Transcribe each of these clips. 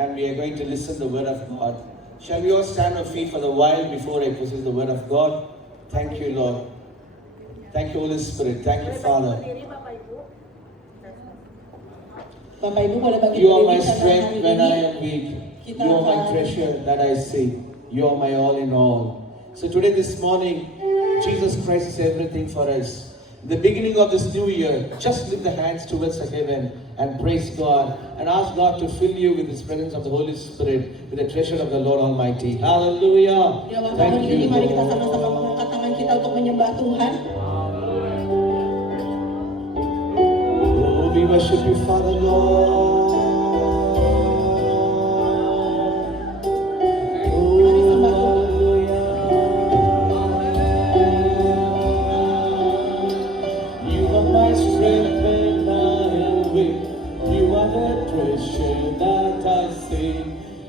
and we are going to listen to the word of God. Shall we all stand on our feet for a while before I present the word of God? Thank you, Lord. Thank you, Holy Spirit. Thank you, Father. You are my strength when I am weak. You are my treasure that I seek. You are my all in all. So today, this morning, Jesus Christ is everything for us. The beginning of this new year, just lift the hands towards the heaven and praise God and ask God to fill you with His presence of the Holy Spirit, with the treasure of the Lord Almighty. Hallelujah. Thank you, Mari kita Lord. sama-sama mengangkat tangan kita untuk menyembah Tuhan. Oh, we worship you, Father Lord.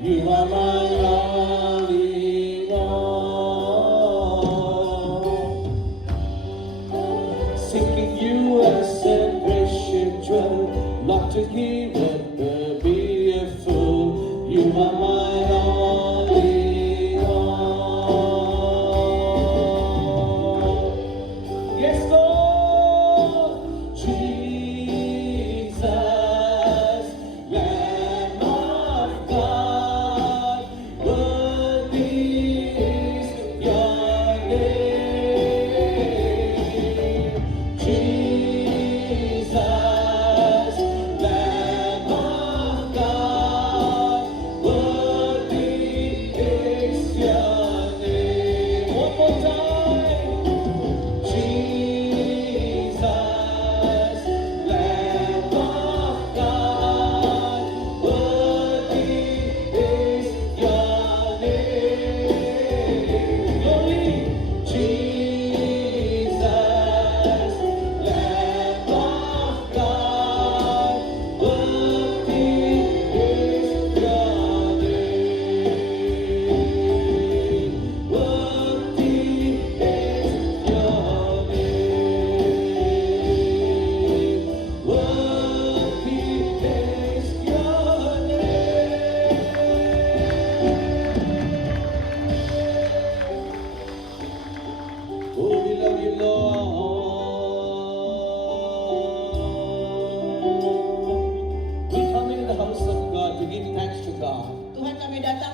You are my all in all. Seeking you as a precious jewel, not to give up or be a fool. You are my all in all. Yes, Lord, Jesus, Lamb of God, worthy is your name. Jesus, Lamb of God, worthy is your name. One more time. Jesus, Lamb of God, worthy is your name. Glory. Jesus, Lamb of God, worthy is your name. Worthy is your name. Worthy is your name. Oh, we love you, Lord. We come into the house of God to give thanks to God. Tuhan, kami datang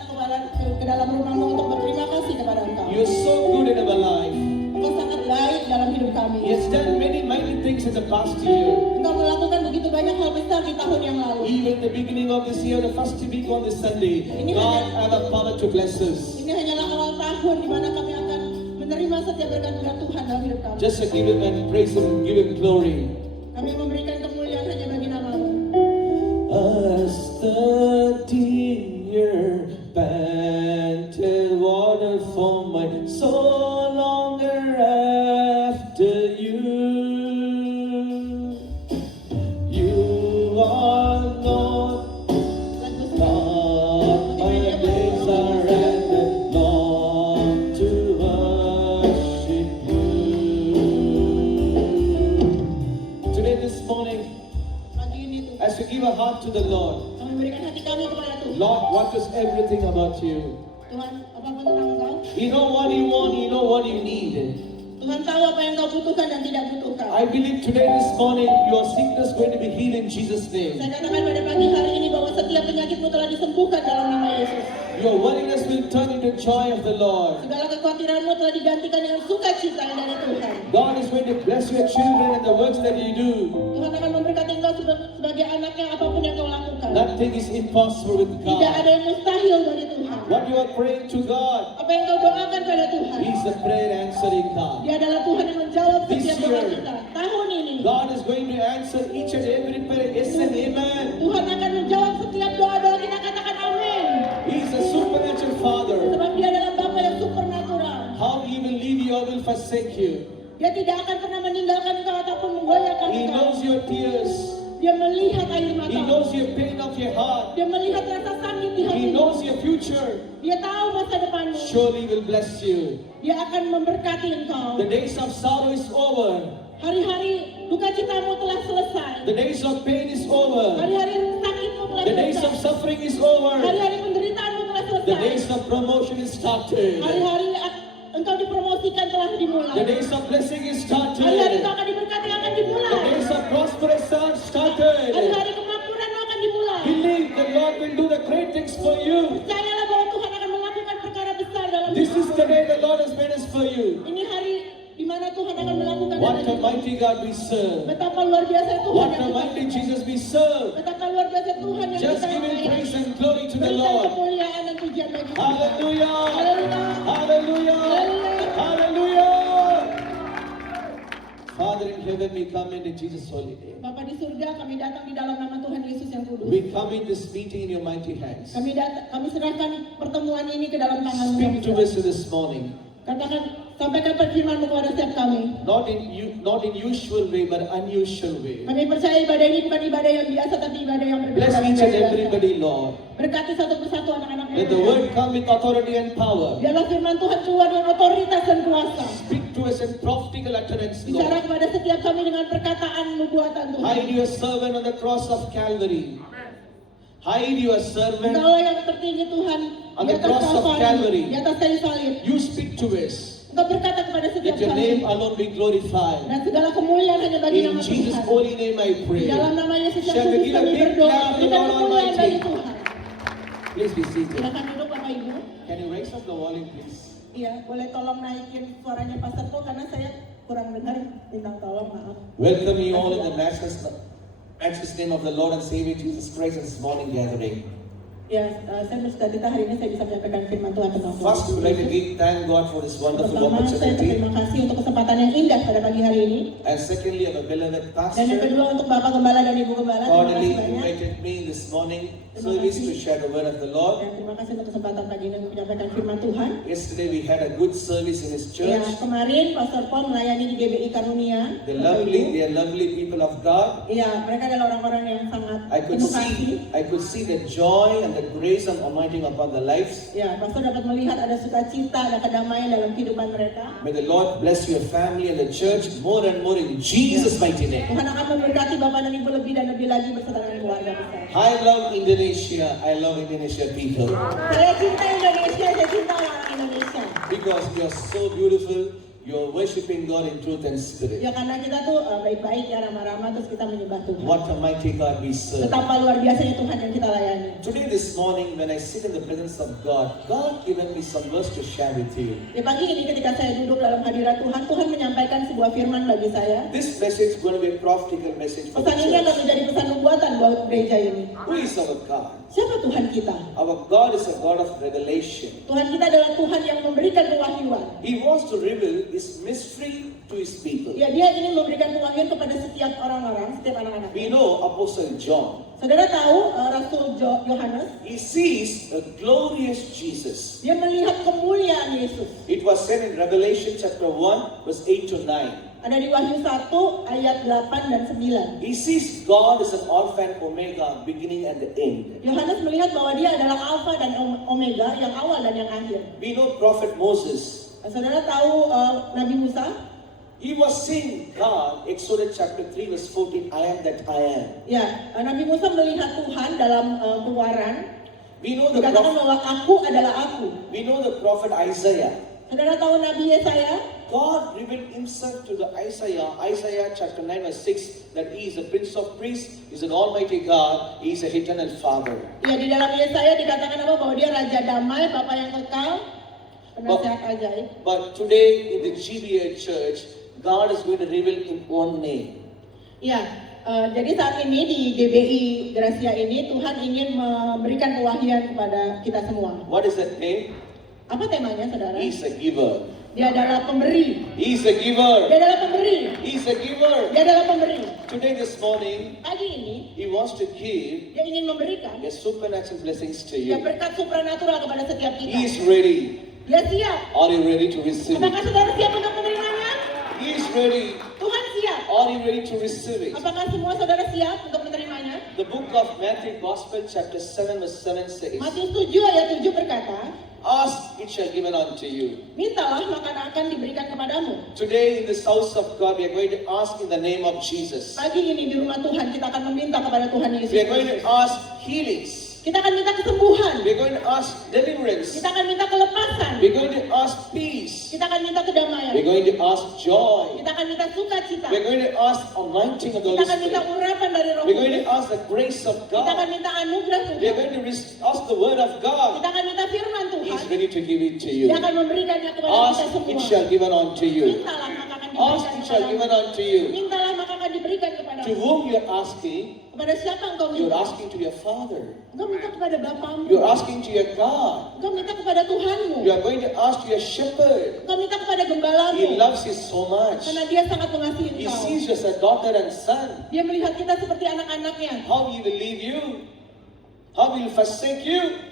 ke dalam rumah-Mu untuk berterima kasih kepada Engkau. You are so good in our life. Engkau sangat baik dalam hidup He kami. has done many mighty things in the past year. Engkau melakukan begitu banyak hal besar di tahun yang lalu. Even the beginning of this year, the first week on this Sunday, God had the power to bless us. Ini hanyalah awal tahun di mana kami akan menerima setiap berkat Tuhan dalam hidup kami. Just to give Him and praise Him, give Him glory. Kami memberikan kemuliaan hanya bagi nama-Mu. As the deer panted water for my soul longer after you. You are Lord, Lord, my days are ended, long to worship you. Today, this morning, Pagi ini Tuhan, as we give our heart to the Lord, kami memberikan hati kami kepada Tuhan. Lord, what is everything about you? Tuhan, apapun tentang Engkau. You know what you want, you know what you need. Tuhan tahu apa yang Kau butuhkan dan tidak butuhkan. I believe today, this morning, your sickness is going to be healed in Jesus' name. Saya katakan pada pagi hari ini bahwa setiap penyakitmu telah disembuhkan dalam nama Yesus. Your worriness will turn into joy of the Lord. Segala kekhawatiranmu telah digantikan dengan sukacita yang dari Tuhan. God is going to bless your children and the works that you do. Tuhan akan memberkati engkau sebagai anaknya apapun yang kau lakukan. Nothing is impossible with Tidak ada God. yang mustahil dari Tuhan. What you are praying to God, Apa yang kau doakan pada Tuhan, He is the prayer answering God. Dia adalah Tuhan yang menjawab This setiap doa year, kita. Tahun ini, God is going to answer each and every prayer. Yes and amen. Tuhan akan menjawab setiap doa-doa kita. Katakan amin. He is a supernatural Father. Sebab Dia adalah Bapa yang supernatural. How He will leave you or will forsake you. Dia tidak akan pernah meninggalkan engkau ataupun menggoyahkan He engkau. knows your tears. Dia melihat air mata. He knows your pain of your heart. Dia melihat rasa sakit di He hatimu. knows your future. Dia tahu masa depanmu. Surely will bless you. Dia akan memberkati engkau. The days of sorrow is over. Hari-hari duka citamu telah selesai. The days of pain is over. Hari-hari sakitmu telah The days of suffering is over. Hari-hari penderitaanmu telah The selesai. days of promotion is started. Hari-hari engkau dipromosikan telah dimulai. The days of blessing is Hari-hari started. engkau akan diberkati akan The dimulai. days of prosperous are started. Hari-hari kemakmuranmu akan dimulai. Believe the Lord will do the great things for you. Percayalah bahwa Tuhan akan melakukan perkara besar dalam This is the hidupmu. day the Lord has made us for you. Ini hari di mana Tuhan akan melakukan What a dalam hidupmu. mighty God we serve. Betapa luar biasa Tuhan What yang a kita mighty sembah. Jesus we serve. Betapa luar biasa Tuhan yang Just kita give him layani. praise and glory to the Berikan Lord. kemuliaan dan pujian bagi Tuhan. Hallelujah. Hallelujah. Hallelujah. Hallelujah. Hallelujah. Father in heaven, we come into Jesus' holy name. Bapa di surga, kami datang di dalam nama Tuhan Yesus yang kudus. We come in this meeting in your mighty hands. Kami serahkan pertemuan ini ke dalam tangan-Mu yang Speak to kuasa. us this morning. Katakan, sampaikan firman-Mu kepada setiap kami. Not in usual way, but unusual way. Kami percaya ibadah ini bukan ibadah yang biasa, tapi ibadah yang berbeda. Bless dan each and luar biasa. everybody, Lord. Berkati satu persatu anak-anak Let the word come with authority and power. Biarlah firman Tuhan keluar dengan otoritas dan kuasa. Speak to us in prophetical utterance, Bicara Lord. kepada setiap kami dengan perkataan nubuatan Tuhan. Hide your servant on the cross of Calvary. Hide your servant. Engkaulah yang tertinggi Tuhan On di the atas cross of Calvary. Di atas kayu salib. You speak to us. Engkau berkata kepada setiap Let your kami. name alone be glorified. Dan segala kemuliaan hanya bagi In nama Jesus' Tuhan. holy name I Di pray. dalam nama Yesus yang Shall we kudus give a kami big berdoa. clap to the Berikan Lord kemuliaan bagi Almighty? Tuhan. Please be seated. Silakan duduk Bapak Ibu. Can you raise up the volume, please? Iya, boleh tolong naikin suaranya Pastor Po karena saya kurang dengar. Minta tolong, maaf. Welcome you all in the matchless name of the Lord and Savior Jesus Christ in this morning gathering. Ya, saya bersuka cita hari ini saya bisa menyampaikan firman Tuhan tentang First, we would like to thank God for this wonderful Pertama, saya opportunity. berterima kasih untuk kesempatan yang indah pada pagi hari ini. And secondly, our beloved Dan yang pastor kedua untuk Bapak Gembala dan Ibu Gembala, terima cordially kasih banyak. invited me this morning service to share the word of the Lord. Dan terima kasih untuk kesempatan pagi ini untuk menyampaikan firman Tuhan. Yesterday we had a good service in his Ya, church. kemarin Pastor Paul melayani di GBI Karunia. They Bapak Ibu. are lovely people of God. Iya, mereka adalah orang-orang yang sangat I could penuh kasih. see the joy and the grace and anointing upon their lives. Ya, Pastor dapat melihat ada sukacita, ada kedamaian dalam kehidupan mereka. May the Lord bless your family and the church more and more in Jesus' mighty name. Tuhan akan memberkati Bapak dan Ibu lebih dan lebih lagi beserta dengan keluarga besar. I love Indonesia. I love Indonesia people Saya cinta Indonesia, saya cinta orang Indonesia. because you are so beautiful. You are worshiping God in truth and spirit. Ya karena kita tuh baik-baik ya ramah-ramah terus kita menyembah Tuhan. What a mighty God we serve. Betapa luar biasanya Tuhan yang kita layani. Today, this morning, when I sit in the presence of God, God given me some verse to share with you. Di pagi ini ketika saya duduk dalam hadirat Tuhan, Tuhan menyampaikan sebuah firman bagi saya. This message is going to be a prophetical message for the Pesan ini akan church. menjadi pesan nubuatan buat gereja ini. Who is our God? Siapa Tuhan kita? Our God is a God of revelation. Tuhan kita adalah Tuhan yang memberikan kewahyuan. He wants to reveal His mystery to His people. Ya, dia ingin memberikan kewahyuan kepada setiap orang-orang, setiap anak-anak. We know Apostle John. Saudara tahu Rasul Yohanes, He sees a glorious Jesus. dia melihat kemuliaan Yesus. It was said in Revelation chapter 1, verse 8 to 9. Ada di Wahyu 1 ayat 8 dan 9. He sees God as an Alpha and Omega, beginning and the end. Yohanes melihat bahwa dia adalah Alfa dan Omega, yang awal dan yang akhir. We know Prophet Moses. Saudara tahu Nabi Musa? He was seeing God, Exodus chapter 3, verse 14, I am that I am. Ya, Nabi Musa melihat Tuhan dalam Keluaran. We know the Dikatakan prophet, bahwa aku adalah aku. we know the prophet Isaiah. Saudara tahu Nabi Yesaya? God revealed himself to the Isaiah chapter 9 verse 6, that he is a prince of priests, he is an almighty God, he is a eternal father. Ya, di dalam Yesaya dikatakan apa? Bahwa dia Raja Damai, Bapa yang kekal, penasehat ajaib. But today in the GBA church, God is going to reveal in one name. Ya, jadi saat ini di GBI Gracia ini Tuhan ingin memberikan kewahyuan kepada kita semua. What is that name? Apa temanya, saudara? He is a giver. Dia adalah pemberi. He is a giver. Dia adalah pemberi. He is a giver. Dia adalah pemberi. Today, this morning, Pagi ini he wants to give dia ingin memberikan a supernatural blessings to ya you. berkat supranatural kepada setiap He kita. is ready. Dia siap. Are you ready to receive Apakah it? saudara siap untuk menerimanya? He is ready. Tuhan siap. Are you ready to receive it? Apakah semua saudara siap untuk menerimanya? The book of Matthew Gospel chapter 7 verse 7 says, Matius 7 ayat 7 berkata, Ask, it shall given unto you. Mintalah, maka akan diberikan kepadamu. Today in this house of God, we are going to ask in the name of Jesus. Pagi ini di rumah Tuhan kita akan meminta kepada Tuhan Yesus. We are going to ask healings. Kita akan minta kesembuhan. We are going to ask deliverance. Kita akan minta kelepasan. We are going to ask peace. Kita akan minta kedamaian. We are going to ask joy. Kita akan minta sukacita. We are going to ask anointing of the Kita Holy akan minta Spirit. urapan dari Roh We are going to Kudus. ask the grace of Kita akan God. minta anugerah We are Tuhan. going to ask the word of God. Kita akan minta firman He Tuhan. is ready to give it to you. Dia akan memberikannya kepada Ask, kita it semua. shall given unto you. Mintalah, maka akan Ask, diberikan it shall given kepadamu. unto you. Mintalah, maka akan diberikan To kepadamu. whom you are asking, Kepada siapa engkau you are minta? asking to your Father. Engkau minta kepada Bapamu. You are asking to your God. Engkau minta kepada Tuhanmu. You are going to ask to your shepherd. Engkau minta kepada He gembalamu. loves you so much. Karena dia sangat mengasihi He engkau. sees you as a daughter and son. Dia melihat kita seperti anak-anaknya. How he will leave you? How he will forsake you?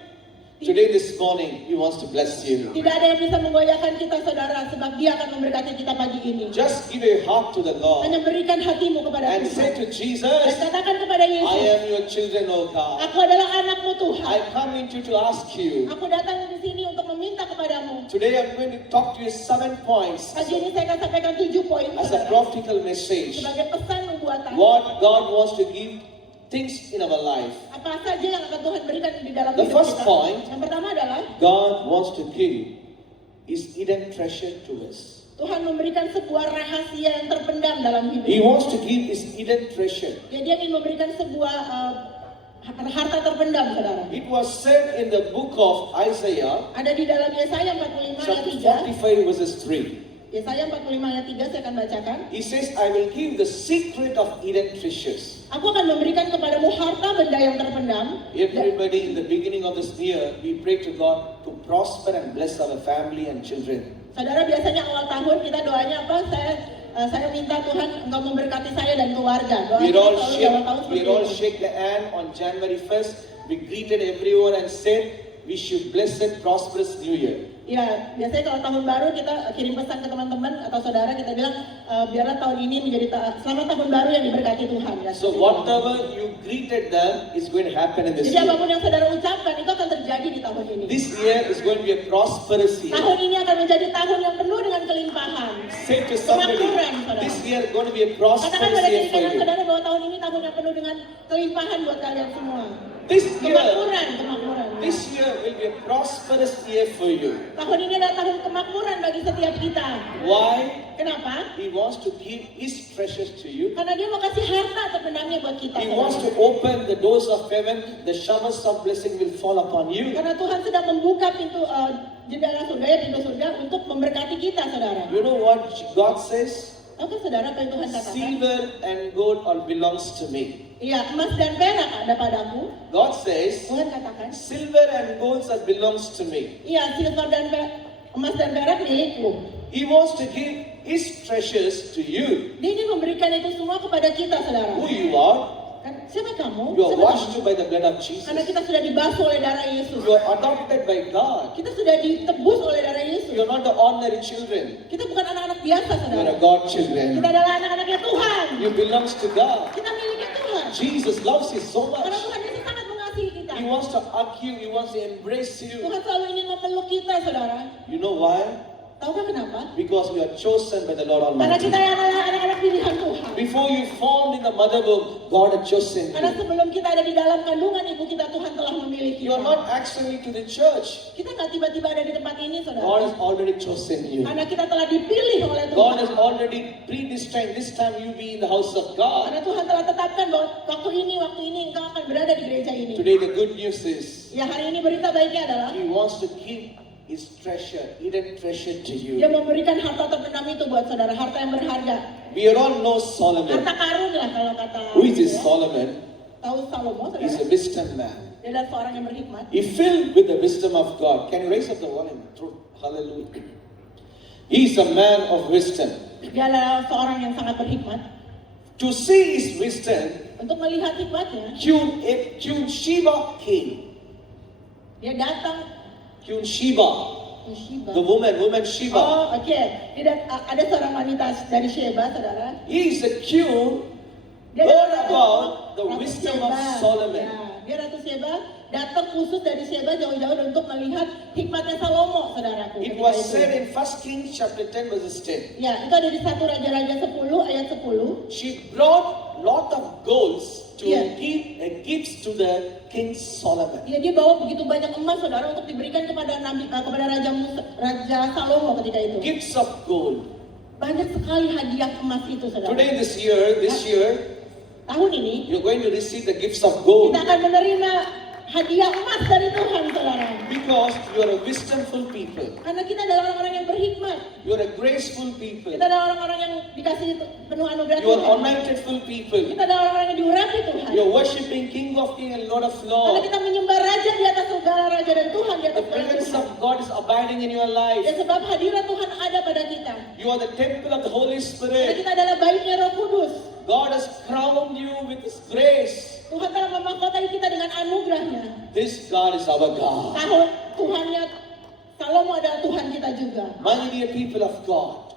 Today, this morning, he wants to bless you. Tidak ada yang bisa menggoyahkan kita, saudara, sebab dia akan memberkati kita pagi ini. Just give your heart to the Lord Hanya berikan hatimu kepada and say Tuhan. to Dan Jesus, katakan kepada I Yesus, am your children, O God. aku adalah anakmu Tuhan. I come into to ask you. Aku datang di sini untuk meminta kepadamu. Today, I'm going to talk to you 7 points Pagi ini saya akan sampaikan 7 poin as a saudara, prophetical message. sebagai pesan nubuatan. What God wants to give things in our life. Apa saja yang akan Tuhan berikan di dalam The hidup first kita. point, Yang pertama adalah God wants to give His hidden treasure to us. Tuhan memberikan sebuah rahasia yang terpendam dalam hidup. He wants to give His hidden treasure. Ya, dia ingin memberikan sebuah harta terpendam, saudara. It was said in the book of Isaiah, Ada di dalam Yesaya 45 ayat chapter 3. 45 verses 3. Yesaya 45 ayat 3 saya akan bacakan. He says, I will give the secret of hidden treasures. Aku akan memberikan kepadamu harta benda yang terpendam. Everybody in the beginning of this year, we pray to God to prosper and bless our family and children. Saudara, biasanya awal tahun kita doanya apa? Saya minta Tuhan engkau memberkati saya dan keluarga. Doa We kita all selalu di awal tahun shake, we seperti all itu. shake the hand on January 1st. We greeted everyone and said, wish you blessed, prosperous New Year. Ya, biasanya kalau tahun baru kita kirim pesan ke teman-teman atau saudara, kita bilang biarlah tahun ini menjadi selamat tahun baru yang diberkati Tuhan. Ya, So whatever you greeted them is going to happen in this Jadi year. apapun yang saudara ucapkan itu akan terjadi di tahun ini. This year is going to be a prosperous year. Tahun ini akan menjadi tahun yang penuh dengan kelimpahan. Say to somebody, Kemakmuran, saudara. this year is going to be a Katakan prosperous pada year diri for kanan you. saudara bahwa tahun ini tahun yang penuh dengan kelimpahan buat kalian semua. This year, Kemakmuran. this year will be a prosperous year for you. Tahun ini adalah tahun kemakmuran bagi setiap kita. Why? Kenapa? He wants to give His treasures to you. Karena dia mau kasih harta terpendamnya buat kita. He saudara. wants to open the doors of heaven. The showers of blessing will fall upon you. Karena Tuhan sedang membuka pintu jendela surga, ya pintu surga untuk memberkati kita, saudara. You know what God says? Oke, saudara, apa yang Tuhan katakan? Silver and gold all belongs to me. Iya, emas dan perak ada padaku. God says, Tuhan katakan, silver and gold all belongs to me. iya, silver dan emas dan perak milikku. He wants to give His treasures to you. Dia ingin memberikan itu semua kepada kita, saudara. Who you are? Kan, siapa kamu? You are Siapa washed kamu? by the blood of Jesus. Karena kita sudah dibasuh oleh darah Yesus. You are adopted by God. Kita sudah ditebus oleh darah Yesus. You are not the ordinary children. Kita bukan anak-anak biasa, You saudara. are a God children. Kita adalah anak-anaknya Tuhan. You belongs to God. Kita miliknya Tuhan. Jesus loves you so much. Karena Tuhan Yesus sangat mengasihi kita. He wants to hug you. He wants to embrace you. Tuhan selalu ingin memeluk kita, saudara. You know why? Tahukah kenapa? Because we are chosen by the Lord Karena Almighty. kita adalah anak-anak pilihan Tuhan. Before you formed in the mother womb, God had chosen Karena you. sebelum kita ada di dalam kandungan ibu kita, Tuhan telah memilih You are kita. not accidentally to the church. Kita nggak tiba-tiba ada di tempat ini, God saudara. has already chosen you. Karena kita telah dipilih oleh God Tuhan. has already predestined this time you be in the house of God. Karena Tuhan telah tetapkan bahwa waktu ini engkau akan berada di gereja ini. Today the good news is Ya, hari ini berita baiknya adalah He wants to give His treasure, hidden treasure to Dia you. memberikan harta terpendam itu buat saudara, harta yang berharga. We all know Solomon. Harta karun lah kalau kata. Who is this ya. Solomon? Tahu Salomo, He's a saudara? wisdom man. Dia adalah seorang yang berhikmat. He filled with the wisdom of God. Can you raise up the volume? Hallelujah. He is a man of wisdom. Dia adalah seorang yang sangat berhikmat. To see his wisdom, Untuk melihat hikmatnya, Queen Sheba came. dia datang Queen Sheba, ke Sheba. the woman Sheba. Oh, oke. Ada seorang wanita dari Sheba, saudara. He is a queen. Dia Heard datang about the Ratu wisdom Sheba. of Solomon. Ya. Biar Ratu Sheba datang khusus dari Sheba jauh-jauh untuk melihat hikmatnya Salomo, saudaraku. It ketika was itu. said in 1 Kings chapter 10 verses 10. Ya, itu ada di 1 Raja-Raja 10 ayat 10. She brought lot of golds to Yeah. give gifts to the King Solomon. Ya, dia bawa begitu banyak emas, saudara, untuk diberikan kepada kepada Raja Salomo ketika itu. Gifts of gold. Banyak sekali hadiah emas itu, saudara. Today, this year, Tahun ini you're going to receive the gifts of gold kita akan menerima hadiah emas dari Tuhan, saudara. because you are a wisdomful people. Karena kita adalah orang-orang yang berhikmat. You are a graceful people. Kita adalah orang-orang yang dikasih penuh anugerah You are Tuhan. anointedful people. Kita adalah orang-orang yang diurapi Tuhan. You are worshiping King of Kings and Lord of Karena Lords. kita menyembah Raja di atas segala Raja dan Tuhan di The atas segala presence Tuhan. of God is abiding in your Dan life. sebab hadirat Tuhan ada pada kita. You are the temple of the Holy Karena Spirit. kita adalah baiknya Roh Kudus. God has crowned you with His grace. Tuhan telah memahkotai kita dengan anugerahnya. This God is our God. Tuhannya Salomo adalah Tuhan kita juga. My dear people of God,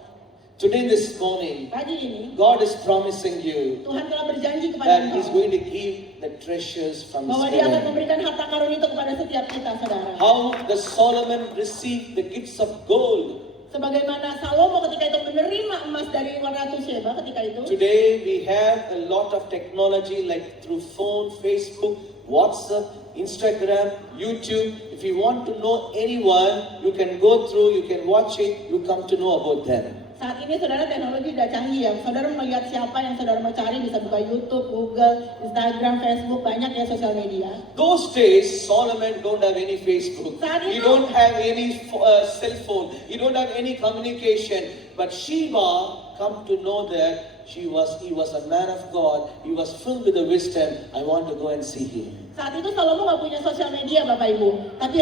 today, this morning, Pagi ini God is promising you Tuhan telah berjanji kepada that He's engkau going to give the treasures from His bahwa Dia akan heaven. memberikan harta karun itu kepada setiap kita, saudara. How the Solomon received the gifts of gold. Sebagaimana Salomo ketika itu menerima emas dari Ratu Sheba ketika itu. Today we have a lot of technology like through phone, Facebook, WhatsApp, Instagram, YouTube. If you want to know anyone, you can go through, you can watch it, you come to know about them. Saat ini saudara teknologi sudah canggih ya. Saudara melihat siapa yang saudara mau cari bisa buka YouTube, Google, Instagram, Facebook, banyak ya sosial media. Those days, Solomon don't have any Facebook. Saat He itu- don't have any cell phone. He don't have any communication. But Sheba come to know that he was a man of God. He was filled with the wisdom. I want to go and see him. Saat itu Salomo nggak punya sosial media, Bapak Ibu. Tapi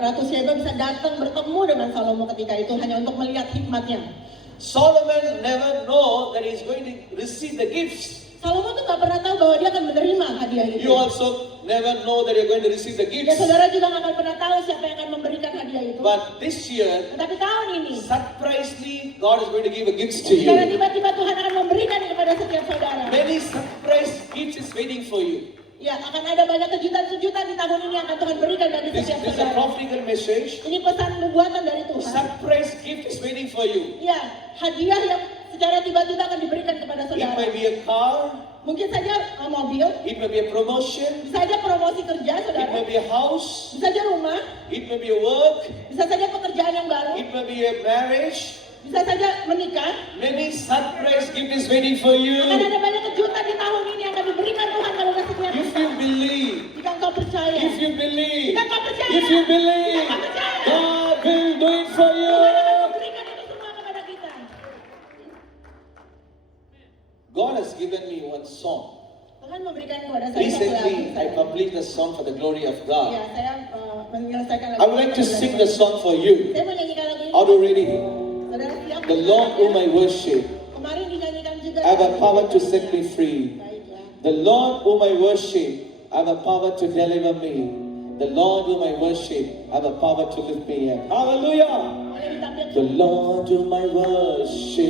Ratu Sheba bisa datang bertemu dengan Salomo ketika itu hanya untuk melihat hikmatnya. Solomon never know that he's going to receive the gifts. Salomo tuh nggak pernah tahu bahwa dia akan menerima hadiah itu. You also never know that you're going to receive the Ya, gifts. saudara juga nggak akan pernah tahu siapa yang akan memberikan hadiah itu. But this year, Tetapi tahun ini, surprisingly, God is going to give a gifts to secara you. tiba-tiba Tuhan akan memberikan kepada setiap saudara. Many surprise gifts is waiting for you. Ya, akan ada banyak kejutan-kejutan di tahun ini yang akan Tuhan berikan dari This setiap is a saudara. prophetical message. Ini pesan nubuatan dari Tuhan. Surprise gift is waiting for you. Ya, hadiah yang secara tiba-tiba akan diberikan kepada It saudara. may be a car, Mungkin saja mobil, it may be a promotion, bisa saja promosi kerja it saudara, may be a house, bisa saja rumah, it may be a work, bisa saja pekerjaan yang baru, it may be a marriage. bisa saja menikah. Many surprise gift is waiting for Akan you. ada banyak kejutan di tahun ini yang akan diberikan Tuhan kalau setiap If you believe, jika engkau percaya. if you believe, Jika engkau percaya, if you believe, jika engkau percaya, God will do it for Tuhan you. akan memberikan itu semua kepada kita. God has given me one song. Tuhan memberikan kepada saya satu Recently, lagu. I published a song for the glory of Ya, God. saya menyelesaikan lagu. I would like to sing the song for you. Saya mau nyanyikan lagu ini. Are you ready? Saudara siap? The Lord whom I worship, Kemarin dinyanyikan juga. I have a power to set me free. Baik ya. The Lord whom I worship, I have a power to deliver me. The Lord whom I worship, I have a power to lift me up. Hallelujah! Boleh ditampilkan? The Lord whom I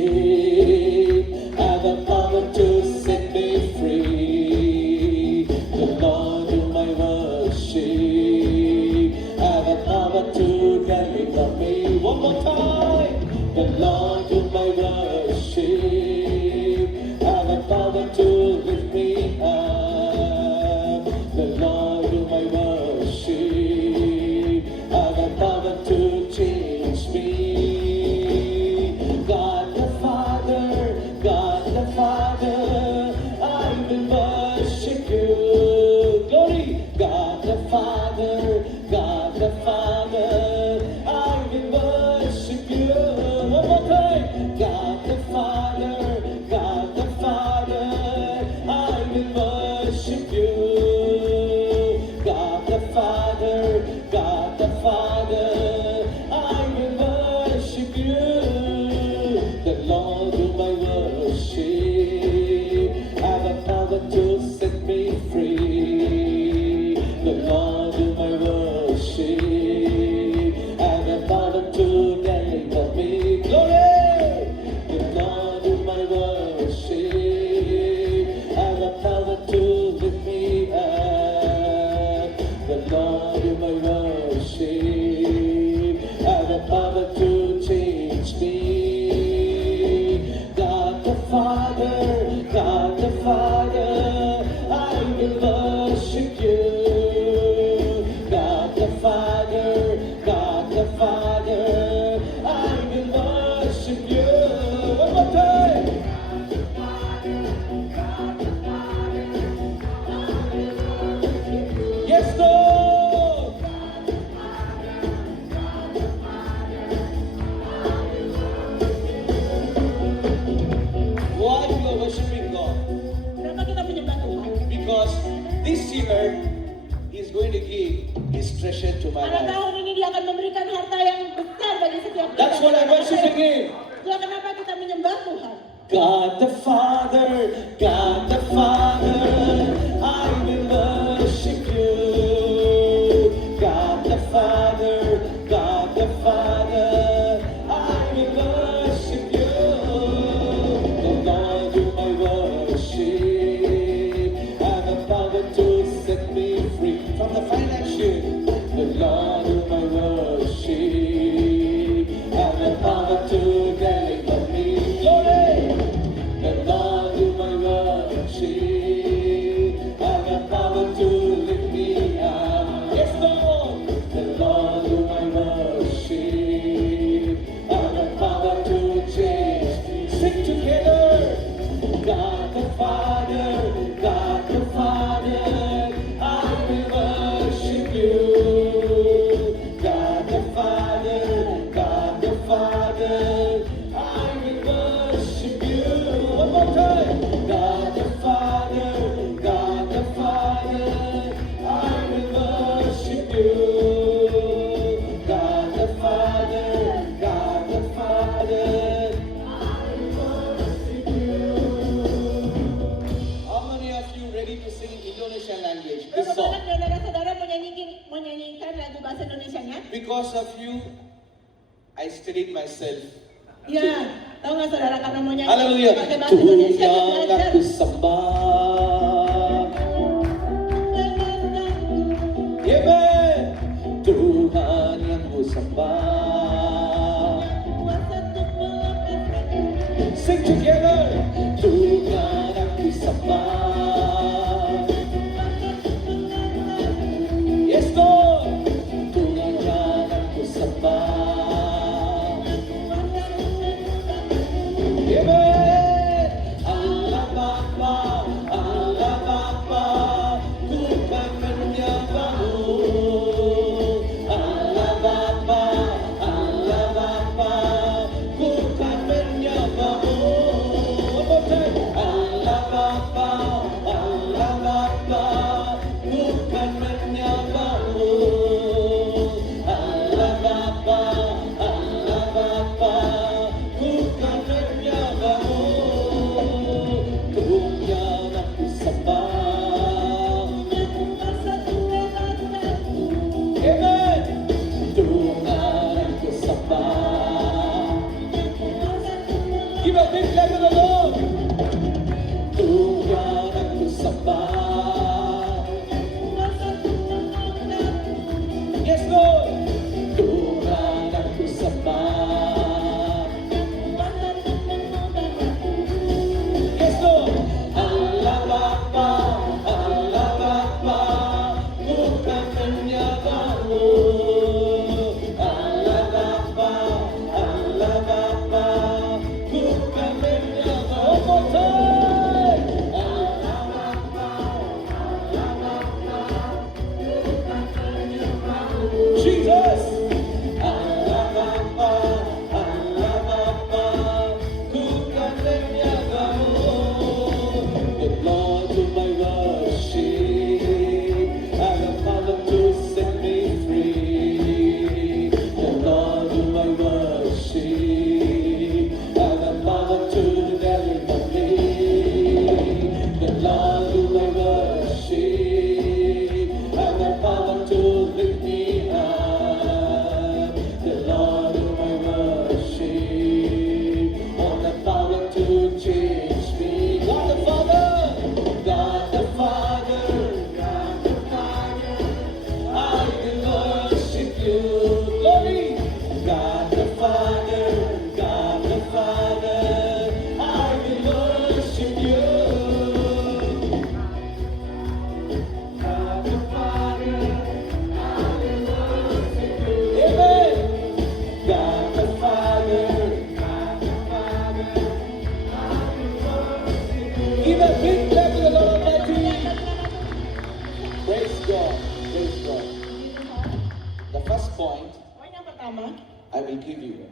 worship, I have a power to set me free. The Lord whom I worship, I have a power to deliver me. One more time. The Lord whom I worship, I have a power to lift me up. The Lord whom I worship, I have a power to change me. God the Father, I will worship you. Glory, God the Father, I will worship you. One more time. possession to my Karena life. tahun ini dia akan memberikan harta yang besar bagi setiap kita. That's what I'm worshiping in. Itulah kenapa kita menyembah Tuhan. God the Father, God the Father, I will worship you. God the Father, God the Father, I will worship you. The Lord you my worship, and the power to set me free from the financial. The Lord you my worship, and the power to deliver me. Glory! The Lord you my worship, and the power to lift me up. Yes, Lord! The Lord you my worship, and the power to change. Sing together! God the Father, God the Father, I will worship you. God the Father, God the Father, I will worship you. One more time. God the Father, God the Father, I will worship you. God the Father, God the Father, I will worship you. How many of you ready to sing Indonesian language? This Berapa song. banyak saudara-saudara menyanyikan lagu bahasa Indonesianya? Because of you, I studied myself. Iya, tahu nggak saudara karena mau nyanyi Haleluya. pakai bahasa Indonesia dia Tuhan belajar. aku sembah. Amen. Tuhan yang ku sembah. Sing together. Tuhan aku sembah. Yes Lord. Tuhan aku sembah. Amen. Allah Bapa, ku kan menyembahmu. Allah Bapa, ku kan menyembahmu. One more time. Allah Bapa, ku kan menyembahmu. Allah Bapa, ku kan menyembahmu. Tuhan aku sembah. Amen. Tuhan aku sembah. Give a big clap to the Lord. Tuhan aku sembah. Yes Lord. Tuhan aku sembah. Yes Lord. Allah Bapa, ku kan menyembahmu. Allah Bapa, ku kan menyembahmu. One more time. Allah Bapa, Jesus. Allah Bapa, ku kan menyembahmu. The Lord whom I worship, and the power to set me free. The Lord whom I worship, and the power to deliver me. The Lord whom I worship, and the power to lift me up. The Lord whom I worship, and the power to change me. God the Father, God the Father, I will worship you. Glory. God the Father, I will worship you. God the Father, I will worship you. Amen. God the Father, give a big clap to the Lord Almighty. Praise God. Praise God. The first point Poin yang pertama, I will give you.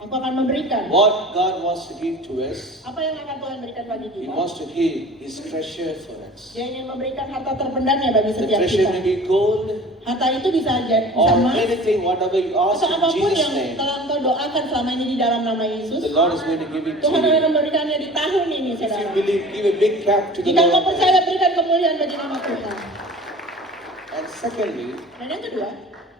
Aku akan memberikan. What God wants to give to us, Apa yang akan Tuhan berikan bagi He kita? wants to give His treasure for us. Dia ingin memberikan harta terpendamnya bagi The setiap treasure kita. may be gold Harta itu bisa jadi or emas anything, whatever you ask atau in apapun Jesus' yang name. telah engkau doakan selama ini di dalam nama Yesus. The Lord is going to give it to Tuhan akan you. memberikannya di tahun ini, If you saudara. believe, give a big clap to the Jika engkau Lord. percaya, berikan kemuliaan bagi nama Tuhan. And secondly, Dan yang kedua,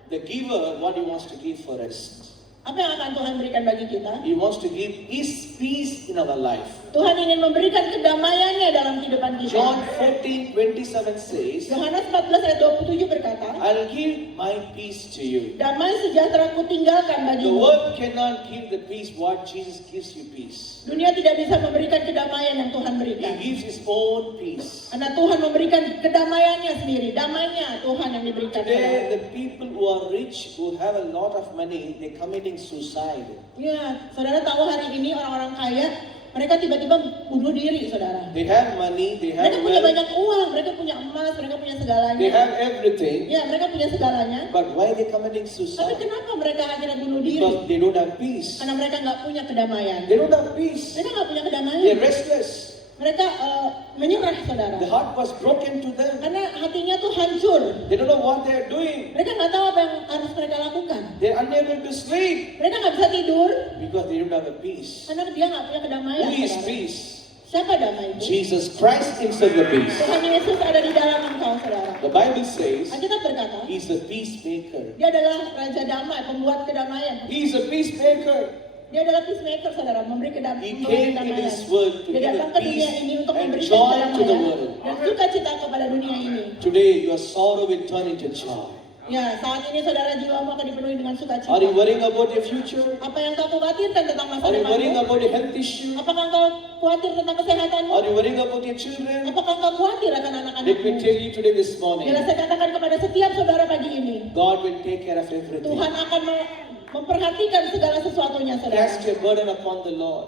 the giver, what He wants to give for us. apa yang akan Tuhan berikan bagi kita? He wants to give His peace in our life. Tuhan ingin memberikan kedamaiannya dalam kehidupan kita. John 14:27 says, Yohanes 14 ayat 27 berkata, I'll give my peace to you. damai sejahtera ku tinggalkan The bagimu. world cannot give the peace what Jesus gives you peace. Dunia tidak bisa memberikan kedamaian yang Tuhan He berikan. gives His own peace. Karena Tuhan memberikan kedamaiannya sendiri. Damainya Tuhan yang diberikan. Today, saudara. the people who are rich, who have a lot of money, they're committing suicide. Ya, saudara tahu hari ini orang-orang kaya, mereka tiba-tiba bunuh diri, saudara. They have money, they Mereka have punya wealth, banyak uang, mereka punya emas, mereka punya segalanya. they have everything. Ya, mereka punya segalanya. But why they committing Tapi suicide? kenapa mereka akhirnya bunuh diri? Because they don't have peace. Karena mereka nggak punya kedamaian. They don't have peace. Mereka nggak punya kedamaian. They're restless. Mereka menyerah, saudara. The heart was broken to them. Karena hatinya tuh hancur. They don't know what they're doing. Mereka nggak tahu apa yang harus mereka lakukan. They're unable to sleep Mereka nggak bisa tidur because they don't have a peace. karena dia nggak punya kedamaian. Who is saudara. peace? Siapa damai itu? Jesus Christ Himself the peace. Tuhan Yesus ada di dalam engkau, saudara. The Bible says Alkitab berkata, He's the peacemaker. dia adalah Raja Damai, pembuat kedamaian. He's a peacemaker. Dia adalah peacemaker, saudara, memberi He memberi came in kedamaian. His world to Dia give datang a ke dunia peace ini untuk and memberikan joy to the kedamaian world. dan sukacita kepada dunia ini. Today, your sorrow will turn into joy. Ya, saat ini saudara jiwamu akan dipenuhi dengan sukacita. Are you worrying about your future? Apa yang kau khawatirkan tentang masa Are you worrying depanmu? about your health issue? Apakah engkau khawatir tentang kesehatanmu? Are you worrying about your children? Apakah engkau khawatir akan Let me anak-anakmu? tell you today, this morning, Bila saya katakan kepada setiap saudara pagi ini, God will take care of everything. Tuhan akan memperhatikan segala sesuatunya, saudara. Cast your burden upon the Lord.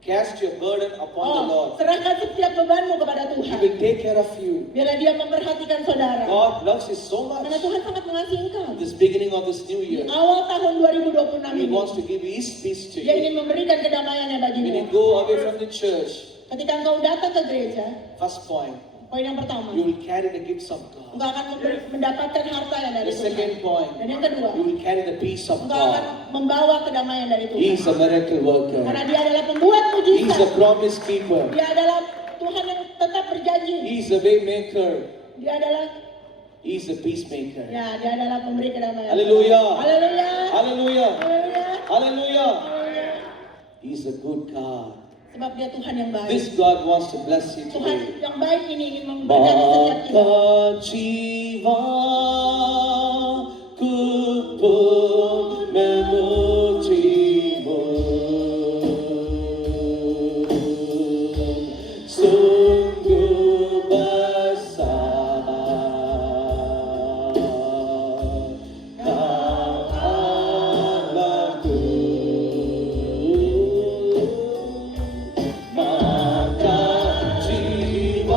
Cast your burden upon the Lord. Serahkan setiap bebanmu kepada He Tuhan. will take care of you. Biarlah Dia memperhatikan saudara. God loves you so Karena much. Tuhan sangat mengasihi engkau. This beginning of this new Di year, awal tahun 2026 He ini, wants to give His peace to Dia you. ingin memberikan kedamaiannya When you bagimu. go away from the church, Ketika engkau datang ke gereja, first point, poin yang pertama, you will carry the gifts of God. engkau akan mendapatkan harta yang dari The second Tuhan. point, Dan yang kedua, you will carry the peace of engkau akan God. membawa kedamaian dari He is Tuhan. a miracle worker. Karena Dia adalah pembuat He is mujizat. a promise keeper. Dia adalah Tuhan yang tetap berjanji. He is a way maker. Dia adalah He is a peacemaker. Ya, Dia adalah pemberi kedamaian. Haleluya. Haleluya. Hallelujah. Haleluya. Hallelujah. Haleluya. He is a good God. Sebab Dia Tuhan yang baik. This God wants to bless you Tuhan today. yang baik ini ingin memberkati setiap kita. Maka jiwaku pun memujimu. Sungguh besar Kau Allahku. Maka jiwaku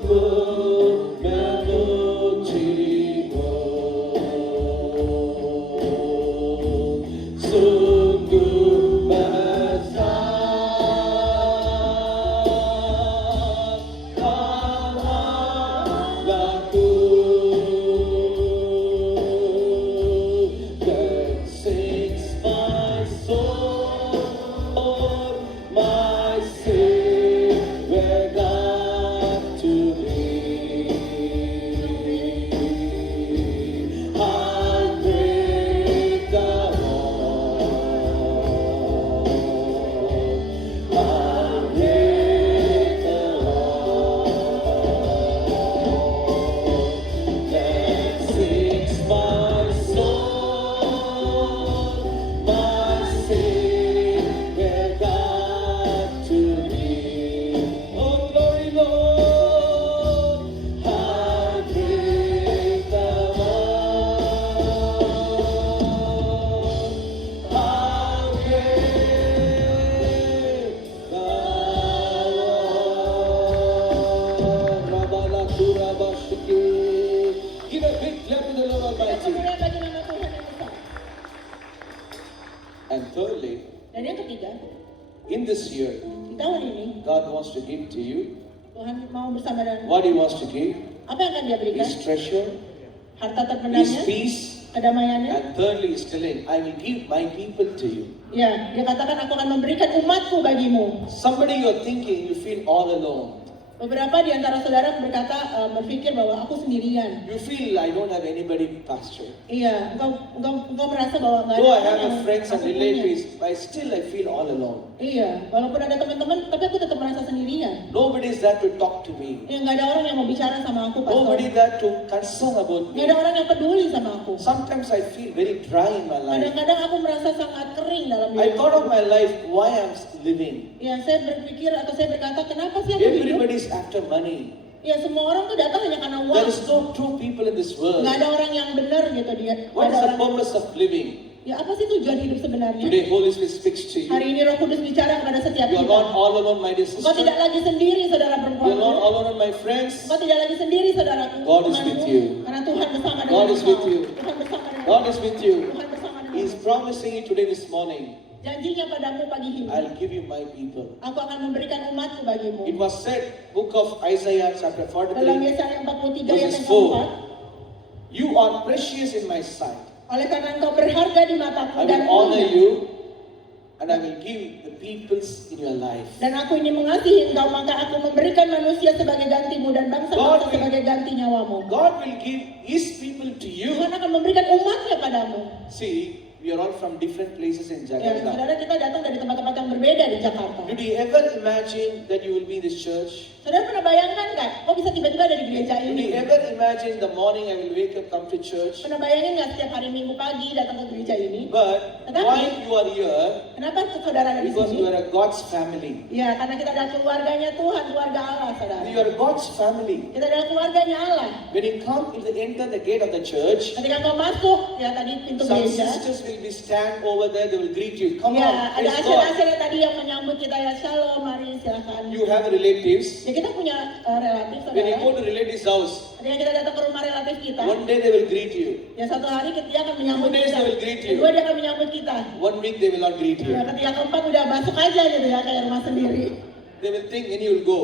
pun And thirdly, Dan yang ketiga, in this year, di tahun ini God wants to give to you. Tuhan mau bersama dengan What He wants to give apa yang akan dia berikan? is treasure, Harta is terpendamnya, peace, kedamaiannya. and thirdly is telling, I will give my people to you. Ya, dia katakan aku akan memberikan umatku bagimu. Somebody you're thinking, you feel all alone. Beberapa di antara saudara berpikir bahwa aku sendirian. You feel I don't have anybody, pastor. Iya, engkau merasa bahwa nggak ada Though I orang have yang a friends and aku punya. relatives, but still I feel all alone. Iya, walaupun ada teman-teman, tapi aku tetap merasa sendirian. Nobody is there to talk to me. Ya, nggak ada orang yang mau bicara sama aku, pastor. Nobody there to concern about Nggak me. ada orang yang peduli sama aku. Sometimes I feel very dry in my life. Kadang-kadang aku merasa sangat kering dalam I diri. thought of my life, why I'm living. Ya, saya berpikir atau saya berkata, kenapa sih aku hidup? Everybody is after money. Ya, semua orang tuh datang hanya karena There uang. is no true people in this world. Nggak ada orang yang benar gitu dia. What is Nggak ada the orang. purpose of living? Ya, apa sih tujuan hidup sebenarnya? Today, Holy Spirit speaks to you. Hari ini Roh Kudus bicara kepada setiap You are kita. not all alone, my dear Engkau sister. tidak lagi sendiri, saudara You perempuan. are not all alone, my friends. Engkau tidak lagi sendiri, saudaraku. God is Temanku. with you. Karena Tuhan bersama dengan God is engkau. with you. Tuhan bersama dengan God is with you. Tuhan bersama dengan He is promising you today, this morning, Janjinya padamu pagi ini. I'll give you my people. Aku akan memberikan umatku bagimu. It was said, book of Isaiah chapter Dalam 43, Yesaya 43 ayat verses yang 4. keempat. You are precious in my sight. Oleh karena engkau berharga di mataku I dan will honor mulia. you, and I will give the peoples in your life. Dan aku ini mengasihi engkau, maka aku memberikan manusia sebagai gantimu dan bangsa-bangsa God will- sebagai ganti nyawamu. God will give His people to you. Tuhan akan memberikan umatnya padamu. See, we are all from different places in Ya, Jakarta. saudara, kita datang dari tempat-tempat yang berbeda di Jakarta. Did you ever imagine that you will be in this church? Saudara pernah bayangkan nggak? Kok bisa tiba-tiba ada di gereja Did ini? you ever imagine the morning I will wake up, come to church? Pernah bayangin nggak setiap hari Minggu pagi datang ke gereja ini? But Tetapi- why you are here? Kenapa saudara ada di Because sini? you are a God's family. Ya, karena kita adalah keluarganya Tuhan, keluarga Allah, saudara. You are God's family. Kita adalah keluarganya Allah. When you come in the enter the gate of the church, Ketika kau masuk, ya tadi pintu some gereja. sisters will be stand over there. They will greet you. Come Ya, on, ada praise God. asir-asir yang tadi yang menyambut kita, ya shalom, mari silakan. You have relatives. Ya, kita punya relatif, When you saudara. go to relatives' house, Ketika kita datang ke rumah relatif kita, one day they will greet you. ya satu hari dia akan menyambut 2 days kita. they will greet you. Kedua dia akan menyambut kita. 1 week they will not greet you. Ya, ketika keempat udah masuk aja gitu ya, kayak rumah sendiri. They will think and you will go.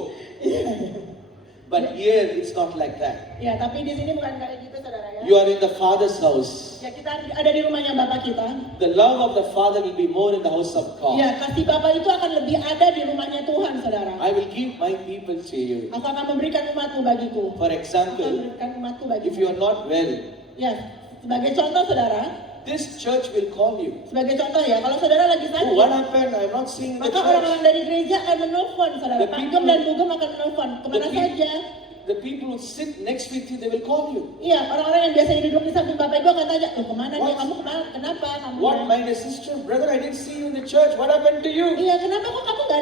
But here it's not like that. Ya, tapi di sini bukan kayak gitu, saudara ya. You are in the Father's house. Ya, kita ada di rumahnya Bapak kita. The love of the Father will be more in the house of God. Ya, kasih Bapak itu akan lebih ada di rumahnya Tuhan, saudara. I will give my people to you. Aku akan memberikan umatmu bagiku. For Aku akan example, memberikan umatku if bagiku. you are not well, Ya, sebagai contoh, saudara. this church will call you. Sebagai contoh ya, kalau saudara lagi Oh, sakit, what happened? I'm not seeing in the maka church. orang-orang dari gereja akan menelpon, saudara. The Pagem people- dan Bugem akan menelpon. Kemana The people- saja. The people who sit next with you, they will call you. Iya, orang-orang yang biasanya duduk di samping Bapak Ibu akan tanya, loh kemana dia? What? Kamu kemana? Kenapa? Kamu What, my dear sister, brother, I didn't see you in the church. What happened to you? Iya, kenapa kok kamu nggak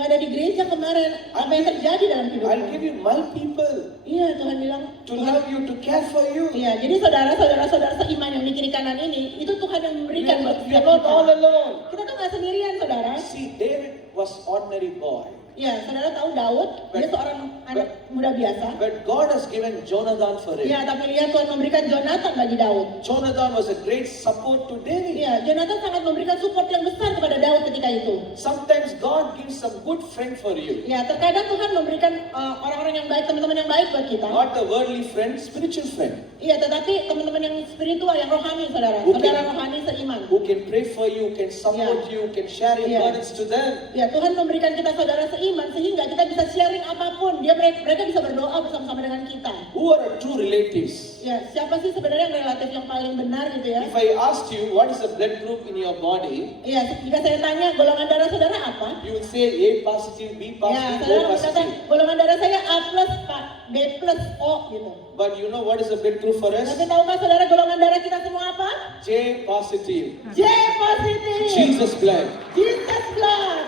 ada di gereja kemarin? Apa yang terjadi dalam I'll hidupmu? give you my people Iya, Tuhan bilang. to love you, to care for you. Iya, jadi saudara-saudara seiman yang di kiri kanan ini, itu Tuhan yang We memberikan buat are setiap not all kita. alone. Kita tuh nggak sendirian, saudara. See, David was ordinary boy. Iya, saudara tahu Daud, dia seorang anak muda biasa. But God has given Jonathan for him. Iya, tapi lihat Tuhan memberikan Jonathan bagi Daud. Jonathan was a great support to David. Iya, Jonathan sangat memberikan support yang besar kepada Daud ketika itu. Sometimes God gives some good friend for you. Ya, terkadang Tuhan memberikan orang-orang yang baik, teman-teman yang baik buat kita. Not a worldly friend, spiritual friend. Iya, tetapi teman-teman yang spiritual, yang rohani, saudara. Mungkin- Saudara rohani seiman. Who can pray for you, can support you, can share your Yeah. burdens to them. Ya, Tuhan memberikan kita saudara seiman sehingga kita bisa sharing apapun. Mereka bisa berdoa bersama-sama dengan kita. Who are the true relatives? Ya, siapa sih sebenarnya yang relatif yang paling benar gitu ya? If I asked you what is the blood group in your body, Iya, jika saya tanya golongan darah saudara apa? you will say A positive, B Ya, positive, saudara O mengatakan positive. golongan darah saya A plus, Pak, B plus, O gitu. But you know what is the blood group for us? Tapi tahukah saudara golongan darah kita semua apa? J positive. J positif. Jesus blood. Jesus blood.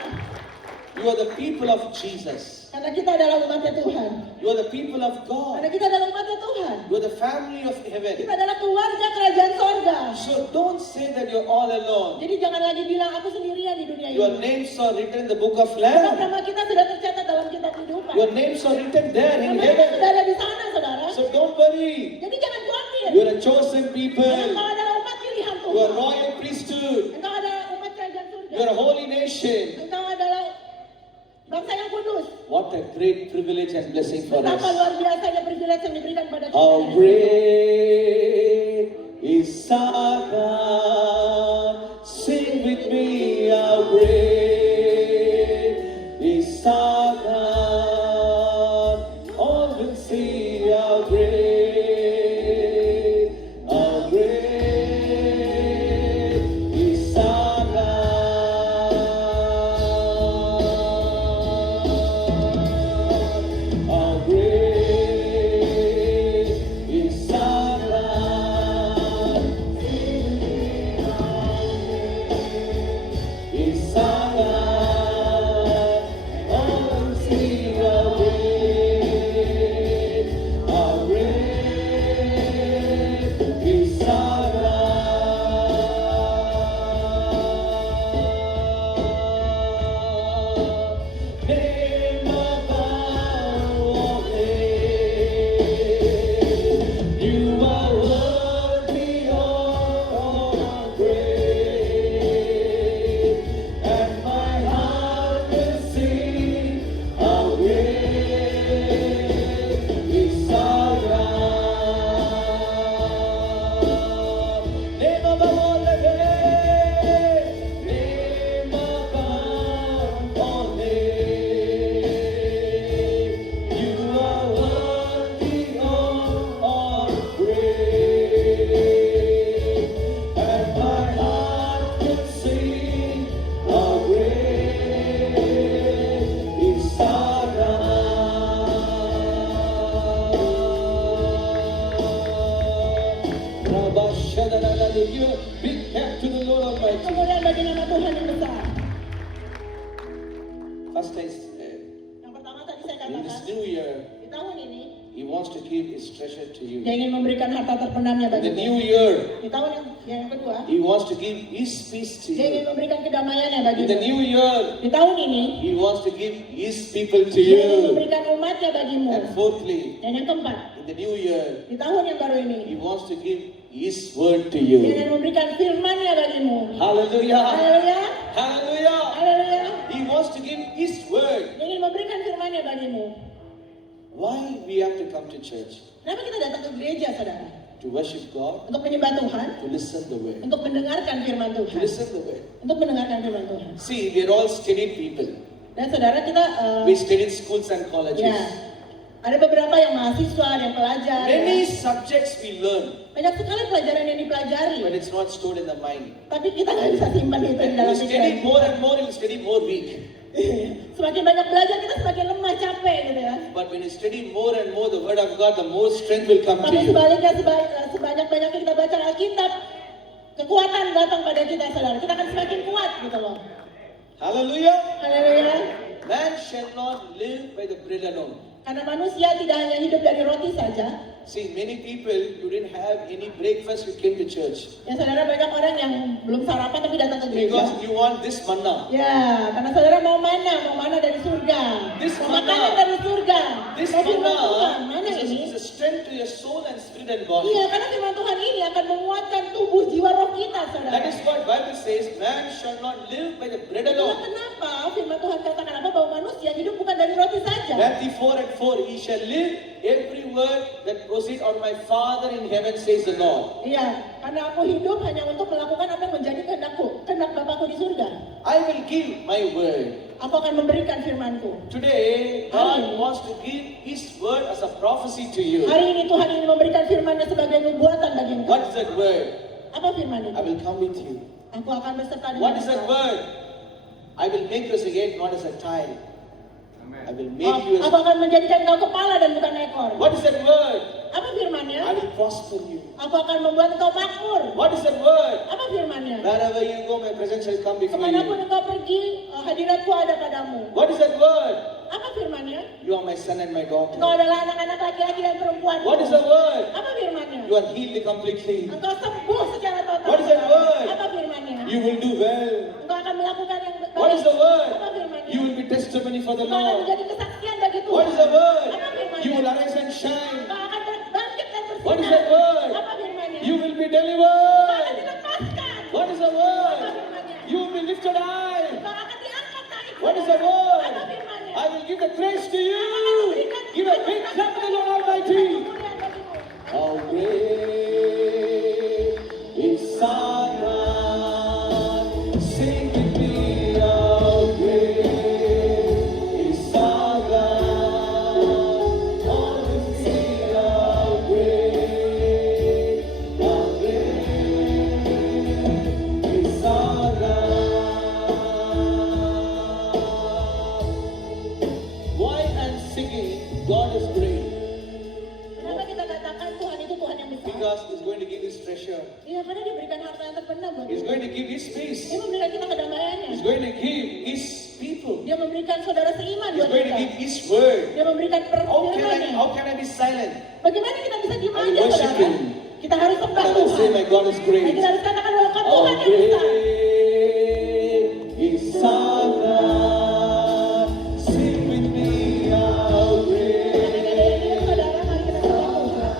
You are the people of Jesus. Karena kita adalah umatnya Tuhan. You are the people of Karena God. kita adalah umatnya Tuhan. You are the family of heaven. Kita adalah keluarga kerajaan sorga. So don't say that you're all alone. Jadi jangan lagi bilang aku sendirian di dunia Your ini. names are written in the book of Sebab Lamb. nama kita sudah tercatat dalam kitab kehidupan. Your names are written there in Nama kita heaven. sudah ada di sana, saudara. So don't worry. Jadi jangan khawatir. You are a chosen Karena people. engkau adalah umat pilihan You are Tuhan. royal priesthood. Engkau adalah umat kerajaan You're a holy nation. Engkau adalah bangsa yang kudus. What a great privilege and blessing for Betapa us. luar biasanya privilege yang diberikan pada kita. How great is our God. Sing with me, how great is our God. All will see how great is our God. How great is our God. Is our God. All will see how great is our God. Name above name. You are worthy of all praise, and my heart will sing how great is our God. Name above all name, name above all name. You are worthy of all praise, and my heart will sing how great is our God. Rabba Shadalala, give a big hand to the Lord Almighty. Kemuliaan bagi nama Tuhan yang besar. First I said, Yang pertama tadi saya in this katakan, new year, di tahun ini He wants to give His treasure to Dia you. ingin memberikan harta terpendamnya In the bagimu. new year, Di tahun yang kedua, He wants to give His peace to Dia ingin you. memberikan kedamaiannya In bagimu. the new year, Di tahun ini, He wants to give His people to Dia ingin you. memberikan umatnya bagimu. And fourthly, Dan yang keempat, in the new year, di tahun yang baru He ini, wants to give His word to Dia you. ingin memberikan firman-Nya bagimu. Hallelujah! Haleluya, Hallelujah! haleluya. He wants to give His word. Dia ingin memberikan firman-Nya bagimu. Why we have to come to church? Kenapa kita datang ke gereja, saudara? To worship God, Untuk menyembah Tuhan, to listen the word. untuk mendengarkan firman To Tuhan. listen the word. Untuk mendengarkan firman Tuhan. See, we're all studied people. Dan saudara kita, We studied schools and colleges. ya, ada beberapa yang mahasiswa, yang pelajar. Many Ya. subjects we learn, Banyak sekali pelajaran yang dipelajari. but it's not stored in the mind. Tapi kita nggak bisa simpan itu di When dalam you study pikiran. more and more, you study more weak. Semakin banyak belajar kita semakin lemah, capek gitu ya. But when you study more and more the word of God, the more strength will come to Tapi you. sebaliknya sebanyak-banyaknya kita baca Alkitab, kekuatan datang pada kita, saudara. Kita akan semakin kuat gitu loh. Hallelujah! Haleluya. Man shall not live by the bread alone. Karena manusia tidak hanya hidup dari roti saja. See, many people, you didn't have any breakfast, you came to church. Ya saudara, banyak orang yang belum sarapan tapi datang ke gereja. Because you want this manna. Ya, karena saudara mau mana dari surga. This Mau manna. makanan dari surga. This Mau firman Tuhan, manna mana ini? is a strength to your soul and spirit and body. Iya, karena firman Tuhan ini akan menguatkan tubuh jiwa roh kita, saudara. That is what Bible says, man shall not live by the bread Itulah alone. kenapa firman Tuhan katakan apa bahwa manusia hidup bukan dari roti saja. Matthew 4:4, he shall live every word that proceed out of my Father in heaven, says the Lord. Iya, karena aku hidup hanya untuk melakukan apa yang menjadi kehendak Bapakku di surga. I will give my word. Aku akan memberikan firmanku. Today, God wants to give His word as a prophecy to you. Hari ini Tuhan ingin memberikan firman-Nya sebagai nubuatan bagi engkau. What is that word? Apa firman itu? I will come with you. Aku akan berserta dengan What is that engkau. word? I will make you as a head, not as a tail. I will make Oh, you as aku akan menjadikan engkau kepala dan bukan ekor. What is that word? Apa firman-Nya? I will prosper you. Aku akan membuat engkau makmur. What is that word? Apa firman-Nya? Wherever you go, my presence shall come before Kemanapun you. engkau pergi, hadiratku ada padamu. What is that word? Apa firman-Nya? You are my son and my Engkau daughter. adalah anak-anak laki-laki dan perempuan. What is the word? Apa firman-Nya? You are healed completely. Engkau sembuh secara total. What is that word? Apa firman-Nya? You will do well. Engkau akan melakukan yang baik. What is the word? Apa firman-Nya? You will be testimony for the Engkau akan Lord. menjadi kesaksian bagi Tuhan. What is the word? Apa firman-Nya? You will arise and shine. Engkau akan bangkit dan bersinar. What is that word? Apa firman-Nya? You will be Engkau akan delivered. dilepaskan. What is the word? Apa firman-Nya? You will be lifted high. Engkau akan diangkat naik. What is the word? Apa firman-Nya? I will give the grace to you. Give a big clap to the Lord Almighty. Kemuliaan bagimu. How great is our God. Sing with me, how great is our God. All will see how great is our God. Why I'm singing God is great? Kenapa kita katakan Tuhan itu Tuhan yang besar? Because He's going to give His treasure. Iya, karena dia berikan harta yang terpendam buat He's kita. going to give His peace. Dia memberikan kita kedamaiannya. He's going to give His people. Dia memberikan saudara seiman He's buat going to kita. give His word. Dia memberikan firman-Nya. How can I be silent? Bagaimana kita bisa diam I aja, worship saudara? Him. Kita harus sembah And I will say, Tuhan. my God is Dan great. kita harus katakan bahwa Tuhan How yang besar. great is our God. Sing with me, how Dengan great. ada yang diam, saudara, mari kita sembah Tuhan.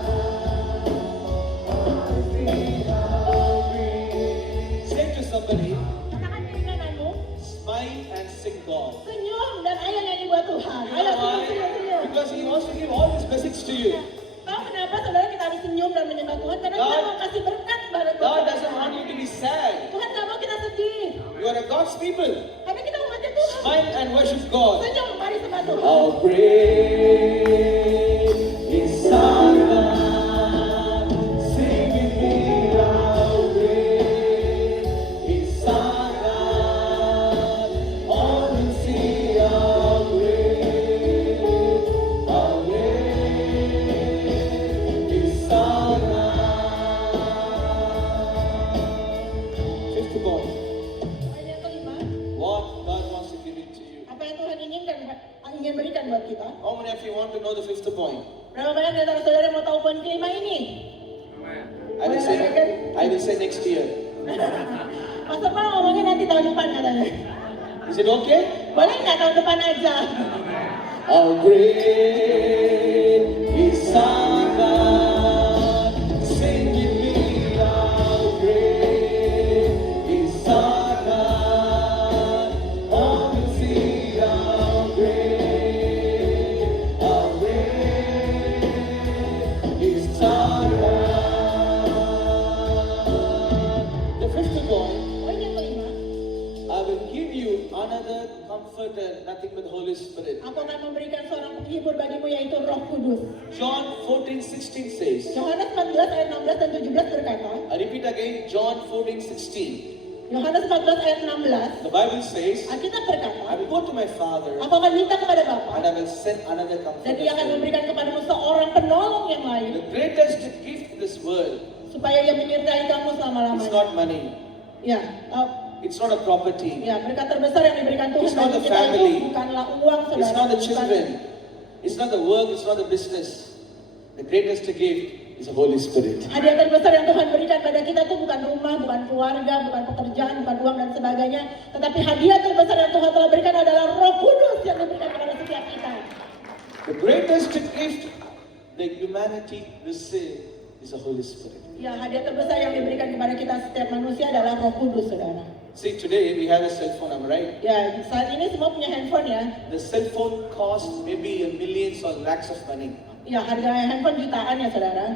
Say to somebody, Katakan diri kananmu, smile and sing God. senyum dan ayo nyanyi buat Tuhan. You Ayo know why? senyum. Because He wants to give all His blessings to you. Tahu kenapa saudara kita harus senyum dan menyembah Tuhan? Karena God- Tuhan mau kasih berkat pada God kita. doesn't want you to be sad. Tuhan gak mau kita sedih. You are a God's people. Karena kita umatnya Tuhan. Smile and worship God. Senyum, mari sembah Tuhan. How great is our God. Sing with me, how great is our God. All will see how great is our God. Fifth point, Poin yang kelima, what God wants to give it to you. apa yang Tuhan ingin berikan buat kita? How many of you want to know the fifth point? Berapa banyak di antara saudara yang mau tahu poin kelima ini? I will say next year. Pastor Paul ngomongin nanti tahun depan katanya. Is it okay? Boleh nggak tahun depan aja? How great is our God. Sing with me, how great is our God. All will see how great is our God. The fifth point, Poin yang kelima, I will give you another comforter, nothing but Holy Spirit. aku akan memberikan seorang penghibur bagimu yaitu Roh Kudus. John 14:16 says, Yohanes 14 ayat 16 dan 17 berkata, I repeat again, John 14:16. Yohanes 14 ayat 16, The Bible says, Alkitab I berkata, will go to my Father aku akan minta kepada Bapa and I will send another dan Dia akan comforter. memberikan kepadamu seorang penolong yang lain The greatest gift in this world, supaya Ia menyertai kamu it's selama-lamanya. not money, Ya, it's not a property, ya, berkat terbesar yang diberikan Tuhan It's not bagi the kita family. itu bukanlah uang, saudara. it's not the bukan- children, it's not the work, it's not the business. The greatest gift is the Holy Spirit. Hadiah terbesar yang Tuhan berikan pada kita itu bukan rumah, bukan keluarga, bukan pekerjaan, bukan uang dan sebagainya. Tetapi hadiah terbesar yang Tuhan telah berikan adalah Roh Kudus yang diberikan kepada setiap kita. The greatest gift that humanity receive is the Holy Spirit. Ya, hadiah terbesar yang diberikan kepada kita setiap manusia adalah Roh Kudus, saudara. See, today we have a cell phone, am I right? Ya, saat ini semua punya handphone ya. The cell phone costs maybe millions or lakhs of money. Ya, harga handphone jutaan ya, saudara.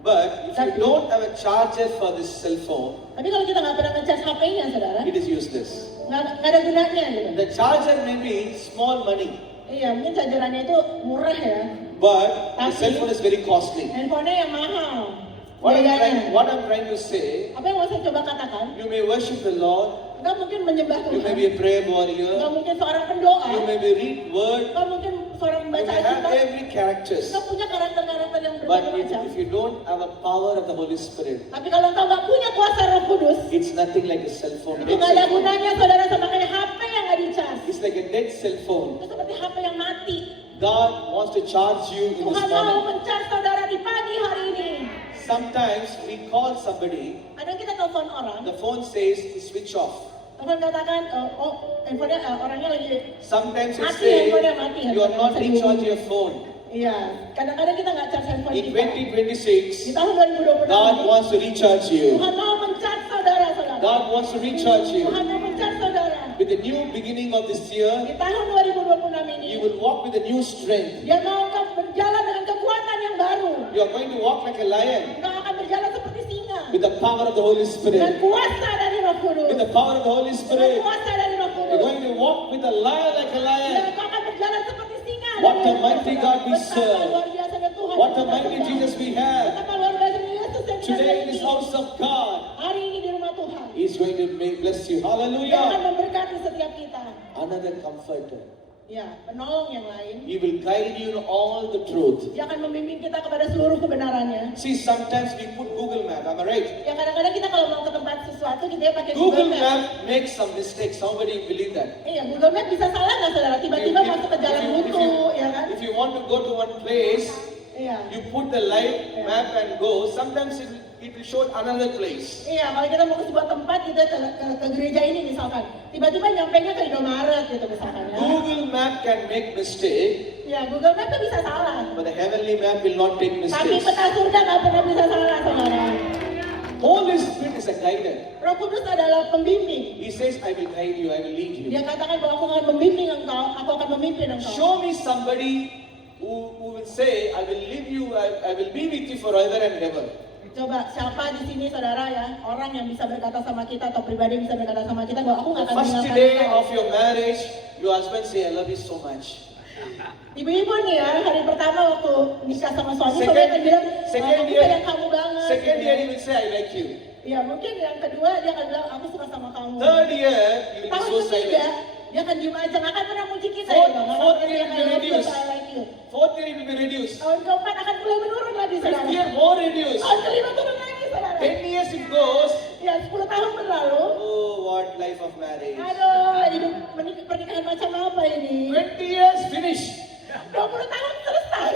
But if you don't have a charger for this cell phone, Tapi kalau kita nggak pernah ngecas HP-nya, saudara, it is useless. nggak ada gunanya gitu. The charger may be small money, Iya, mungkin chargerannya itu murah ya. but the cell phone is very costly. Handphonenya yang mahal. What Biayanya. I'm trying to say, Apa yang mau saya coba katakan? you may worship the Lord, Nggak mungkin menyembah you may Tuhan. be a prayer Nggak warrior, mungkin seorang pendoa. you may be read word, Nggak mungkin seorang you membaca may have Alkitab. every characters. Nggak punya karakter-karakter yang But berbagai macam. if you don't have a power of the Holy Spirit, Tapi kalau engkau nggak punya kuasa Roh Kudus, it's nothing like a cell phone. itu nggak ada gunanya, saudara, sama kayak HP yang nggak dicas. It's like a dead cell phone. Itu seperti HP yang mati. God wants to charge you in this Tuhan mau morning. mencas saudara di pagi hari ini. Sometimes we call somebody, Kadang kita telepon orang, the phone says switch off. telepon katakan, handphonenya orangnya lagi. Sometimes it Mati, says handphonenya mati, you are not handphonenya recharging your phone. Iya, kadang-kadang kita nggak charge handphone In kita. 2026, Di tahun 2026 God ini, wants to recharge you. Tuhan mau mencas saudara-saudara. God wants to recharge you. Tuhan mau mencas saudara. with the new beginning of this year, di tahun 2026 ini, you will walk with a new strength. dia mau engkau berjalan dengan kekuatan yang baru. You are going to walk like a lion Engkau akan berjalan seperti singa. with the power of the Holy Dengan Spirit. kuasa dari Roh Kudus. With the power of the Holy Dengan Spirit. kuasa dari Roh Kudus. You're going to walk with a lion like a Dan lion. engkau akan berjalan seperti singa. What dari a mighty God we Betapa serve. luar biasanya Tuhan What a yang kita mighty sembah. Jesus we have. Betapa luar biasanya Yesus yang kita Today in miliki. this house of God, Hari ini di rumah Tuhan. He's going to bless you. Dia akan Hallelujah. memberkati setiap kita. Another comforter. Ya, penolong yang lain. He will guide you in all the truth. Dia akan membimbing kita kepada seluruh kebenarannya. See, sometimes we put Google Map, am I right? Ya kadang-kadang kita kalau mau ke tempat sesuatu kita ya pakai Google Google Map. Map makes some mistakes. Somebody believe that? Iya, Google Map bisa salah nggak saudara? Tiba-tiba masuk ke jalan buntu, ya kan? if you want to go to one place, Iya. you put the live map and go. Sometimes it will show another place. Iya, kalau kita mau ke sebuah tempat kita ke gereja ini misalkan, tiba-tiba nyampainya ke Indomaret gitu misalkan ya. Google Map can make mistake, Iya, Google Map tuh bisa salah. but the heavenly map will not take Tapi mistakes. peta surga nggak pernah bisa salah saudara. Holy Spirit is a guider. Roh Kudus adalah pembimbing. He says, I will guide you, I will lead you. Dia katakan bahwa aku akan membimbing engkau, aku akan memimpin engkau. Show me somebody who will say, I will leave you, I will be with you forever and ever. Coba siapa di sini saudara ya, orang yang bisa berkata sama kita atau pribadi yang bisa berkata sama kita bahwa aku nggak akan First meninggalkan day engkau. of your marriage, your husband say, I love you so much. Ibu-ibu nih ya, hari pertama waktu nikah sama suami, Second- saudara akan bilang, second aku year- sayang kamu banget. Second year, he will say, I like you. Ya mungkin yang kedua dia akan bilang, aku suka sama kamu. Third year, you will be Tahun so ketiga, silent. dia akan diem aja, nggak akan pernah muji kita. Fourth- ya, Bang. fourth Nggak akan year bilang, will I love you, reduce. I like you. Fourth year, it will be reduced. Tahun keempat akan mulai menurun lagi Fifth saudara. year, more reduced. Tahun kelima turun lagi saudara. 10 years it goes. Ya 10 tahun berlalu. Oh, what life of marriage. Aduh, hidup pernikahan macam apa ini? 20 years, finish. 20 tahun selesai.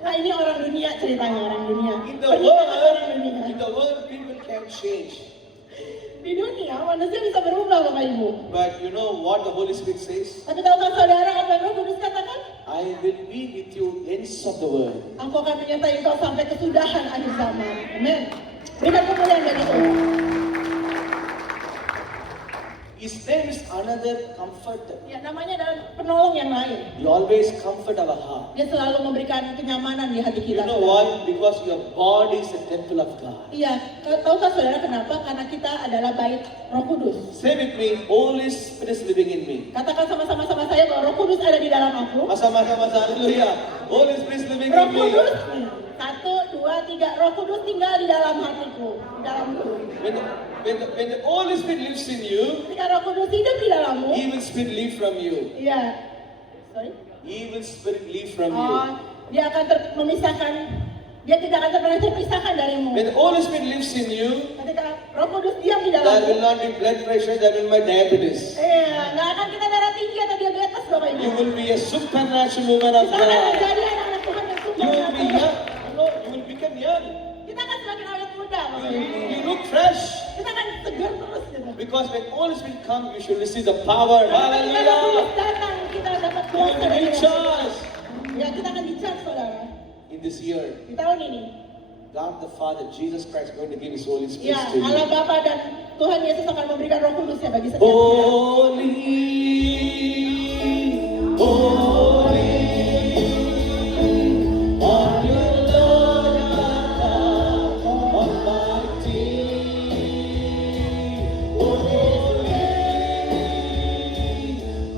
Nah ini orang dunia ceritanya, orang dunia. In the Pernikahan orang dunia. world, people can change. Di dunia manusia bisa berubah Bapak Ibu. But you know what the Holy Spirit says? Tapi tahukah saudara apa yang Roh Kudus katakan? I will be with you ends of the world. Aku akan menyertai engkau sampai kesudahan akhir zaman. Amin. Berikan kemuliaan bagi Tuhan. His name is another comforter. Ya namanya adalah penolong yang lain. He always comfort our heart. Dia selalu memberikan kenyamanan di hati You kita. know why? Because your body is a temple of God. Iya, tahukah saudara kenapa? Karena kita adalah bait Roh Kudus. Say with me, Holy Spirit is living in me. Katakan sama-sama sama saya bahwa Roh Kudus ada di dalam aku. Sama-sama, hallelujah. Holy Spirit is living Roh in me. Kudus, 1, 2, 3. Roh Kudus tinggal di dalam hatiku, di dalamku. When the Holy Spirit lives in you, Ketika Roh Kudus hidup di dalammu, evil spirit leave from you. iya. Sorry. Evil spirit leave from you. Oh, dia akan memisahkan. Dia tidak akan pernah terpisahkan darimu. When the Holy Spirit lives in you, Ketika Roh Kudus diam di there will dalammu, not be blood pressure, there will be diabetes. nggak akan kita darah tinggi atau diabetes Bapak Ibu. You will be a supernatural woman of Kita akan God. menjadi anak-anak Tuhan yang You will be sempurna. young. No, you will become young. Kita akan semakin awet muda Bapak Ibu. You look fresh. Kita akan segar terus gitu. Because when Holy Spirit comes, you should receive the power. Ketika Roh Kudus Hallelujah. datang, kita dapat You will kuasa be dari Roh. recharged. Ya, kita akan di-charge saudara. In this year, Di tahun ini. God the Father, Jesus Christ, is going to give His Holy Spirit Ya, to Allah you. Bapa dan Tuhan Yesus akan memberikan Roh Kudusnya bagi setiap kita. Holy, holy, are you Lord God Almighty? Holy,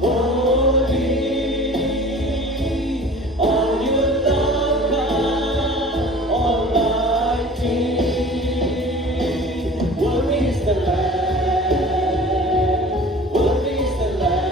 holy, are you Lord God Almighty? Worthy is the Lamb. Worthy is the Lamb.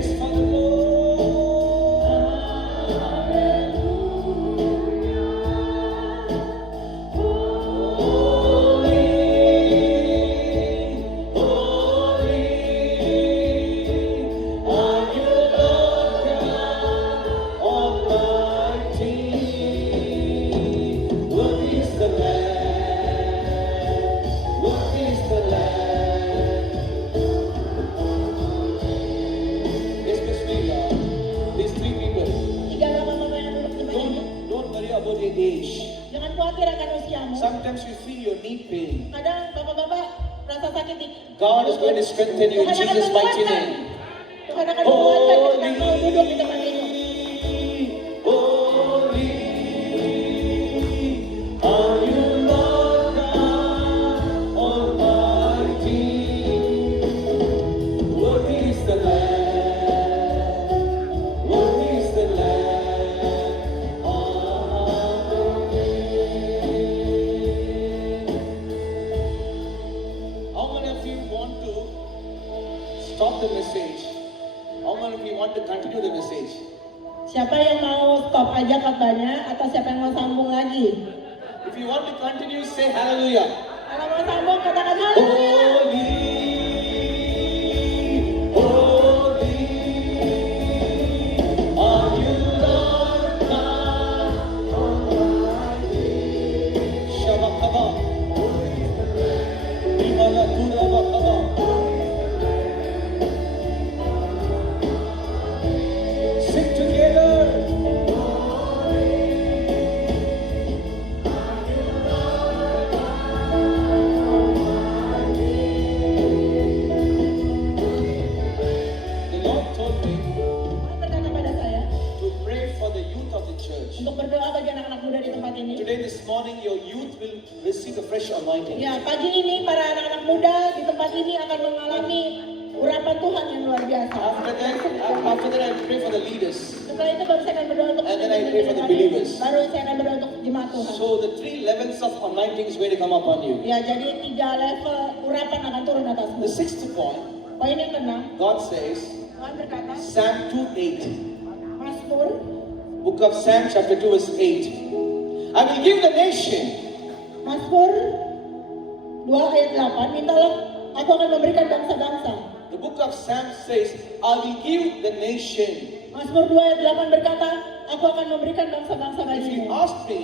Yes, for the Lord. Jangan khawatir akan usiamu. Sometimes you feel your knee pain. Kadang bapak-bapak rasa sakit di God is going to strengthen you in Tuhan akan Jesus' mighty menguatkan. name. Tuhan akan menguatkan ketika kau duduk di tempat ini. Holy, are you Lord God Almighty? Worthy is the Lamb, worthy is the Lamb of How many of you want to stop the message? How many of you want to continue the message? Siapa yang mau stop aja khotbahnya atau siapa yang mau sambung lagi? If you want to continue, say hallelujah. Kalau mau sambung katakan haleluya. Holy, holy, are you Lord God Almighty? Shabakaba, Imana Turabakaba. Sing together. The Lord told me Tuhan berkata pada saya to pray for the youth of the church. untuk berdoa bagi anak-anak muda di tempat ini. Today, this morning, your youth will receive a fresh anointing. Ya, pagi ini para anak-anak muda di tempat ini akan mengalami urapan Tuhan yang luar biasa. After that, I pray for the leaders. Setelah itu baru saya akan berdoa untuk And then I pray for the believers. Baru saya akan berdoa untuk jemaat Tuhan. So the 3 levels of anointing is going to come upon you. Ya, jadi 3 level urapan akan turun atasmu. The 6th point, Poin yang ke-6, God says, Tuhan berkata, Psalm 2:8, Mazmur book of Psalm chapter 2 verse 8. I will give the nation. Mazmur 2 ayat 8, mintalah aku akan memberikan bangsa-bangsa. The book of Psalm says, I will give the nation. Mazmur 2 ayat 8 berkata, aku akan memberikan bangsa-bangsa If you bagimu. ask me,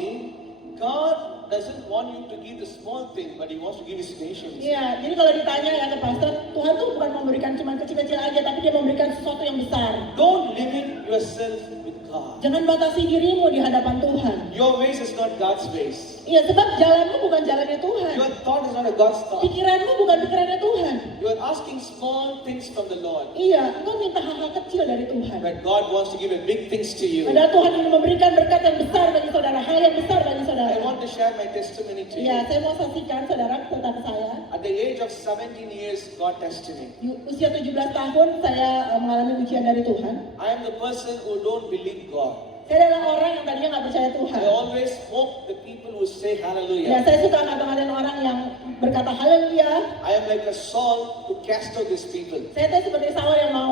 God doesn't want you to give the small thing, but He wants to give His nations. Iya, jadi kalau ditanya ya ke pastor, Tuhan tuh bukan memberikan cuma kecil-kecil aja, tapi dia memberikan sesuatu yang besar. Don't limit yourself with God. Jangan batasi dirimu di hadapan Tuhan. Your ways is not God's ways. Iya, sebab jalanmu bukan jalannya Tuhan. Your thought is not a God's thought. Pikiranmu bukan pikirannya Tuhan. You are asking small things from the Lord. Iya, engkau minta hal-hal kecil dari Tuhan. But God wants to give a big things to you. Padahal Tuhan ingin memberikan berkat yang besar bagi saudara, hal yang besar bagi saudara. I want to share my testimony to Iya, you. saya mau saksikan saudara tentang saya. At the age of 17 years, God tested me. Di usia 17 tahun saya mengalami ujian dari Tuhan. I am the person who don't believe God. Saya adalah orang yang tadinya nggak percaya Tuhan. I always mock the people who say Ya, hallelujah. saya suka ngata-ngatain orang yang berkata haleluya. I am like a Saul to cast out these people. Saya tuh seperti Saul yang mau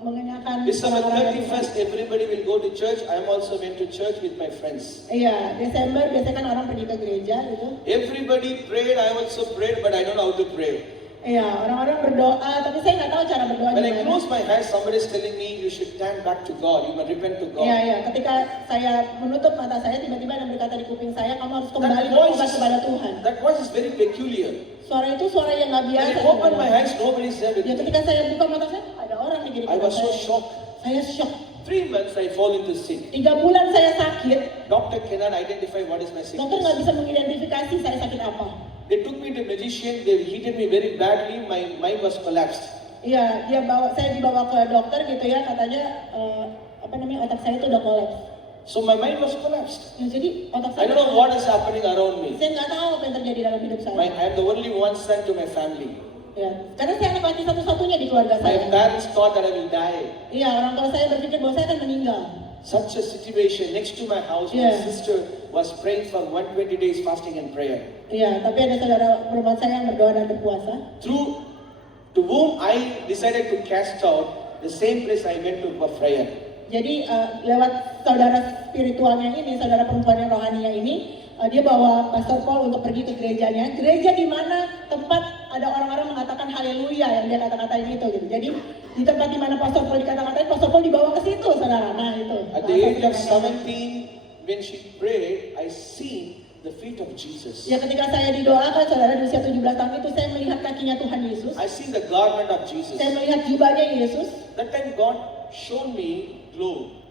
mengenyahkan December orang-orang itu. 31st, everybody will go to church. I am also went to church with my friends. Iya, Desember biasanya kan orang pergi ke gereja gitu. Everybody prayed, I also prayed, but I don't know how to pray. Iya, orang-orang berdoa, tapi saya nggak tahu cara berdoa When I gimana. close my eyes, somebody is telling me you should turn back to God. You must repent to God. Iya, iya. Ketika saya menutup mata saya, tiba-tiba ada yang berkata di kuping saya, kamu harus kembali That voice, bertobat kepada Tuhan. that voice is very peculiar. Suara itu suara yang nggak When biasa. I open my saudara. eyes, nobody is there with Ya, me. ketika saya buka mata saya, ada orang di kiri I was so saya. shocked. Saya shock. 3 months I fall into sick. 3 bulan saya sakit, Doctor cannot identify what is my dokter nggak sickness. bisa mengidentifikasi saya sakit apa. They took me to magician. They hit me very badly. My mind was collapsed. Iya, saya dibawa ke dokter gitu ya, katanya otak saya itu udah kolaps. So my mind was collapsed. Ya, jadi otak I saya. don't know what is happening around me. Saya nggak tahu apa yang terjadi dalam hidup saya. I am the only one son to my family. Ya, karena saya anak laki satu-satunya di keluarga My saya. parents thought that I will die. Iya, orang tua saya berpikir bahwa saya akan meninggal. Such a situation next to my house, my Yeah. sister was praying for 120 days fasting and prayer. Iya, tapi ada saudara perempuan saya yang berdoa dan berpuasa. Through to whom I decided to cast out, the same place I went to for prayer. Jadi lewat saudara spiritualnya ini, saudara perempuan yang rohaninya ini, dia bawa Pastor Paul untuk pergi ke gerejanya. Gereja di mana tempat ada orang-orang mengatakan haleluya yang dia kata-katain itu gitu. Jadi di tempat di mana Pastor Paul dikata-katain, Pastor Paul dibawa ke situ, saudara. Nah itu. At the age of 17, when she prayed, I see the feet of Jesus. Ya ketika saya didoakan, saudara, di usia 17 tahun itu saya melihat kakinya Tuhan Yesus. I see the garment of Jesus. Saya melihat jubahnya Yesus. That time God showed me globe.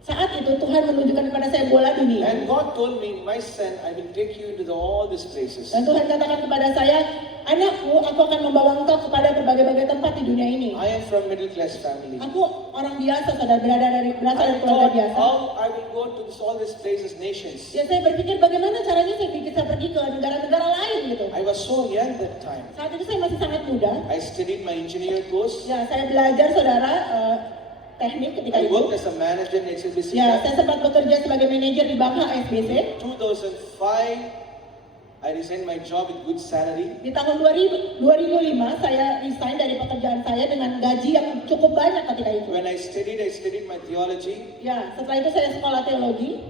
Saat itu Tuhan menunjukkan kepada saya bola dunia. And God told me, my son, I will take you into all these places. Dan Tuhan katakan kepada saya, anakku, aku akan membawa engkau kepada berbagai-bagai tempat di dunia ini. I am from middle class family. Aku orang biasa, saudara, berasal dari I keluarga thought biasa. how I will go to all these places, nations. Ya saya berpikir bagaimana caranya saya bisa pergi ke negara-negara lain gitu. I was so young that time. Saat itu saya masih sangat muda. I studied my engineer course. Ya saya belajar, saudara, teknik ketika I itu. worked as a manager in HSBC. Ya saya sempat bekerja sebagai manajer di Bank HSBC. 2005, I resigned my job with good salary. Di tahun 2005 saya resign dari pekerjaan saya dengan gaji yang cukup banyak ketika itu. When I studied my theology. Ya setelah itu saya sekolah teologi.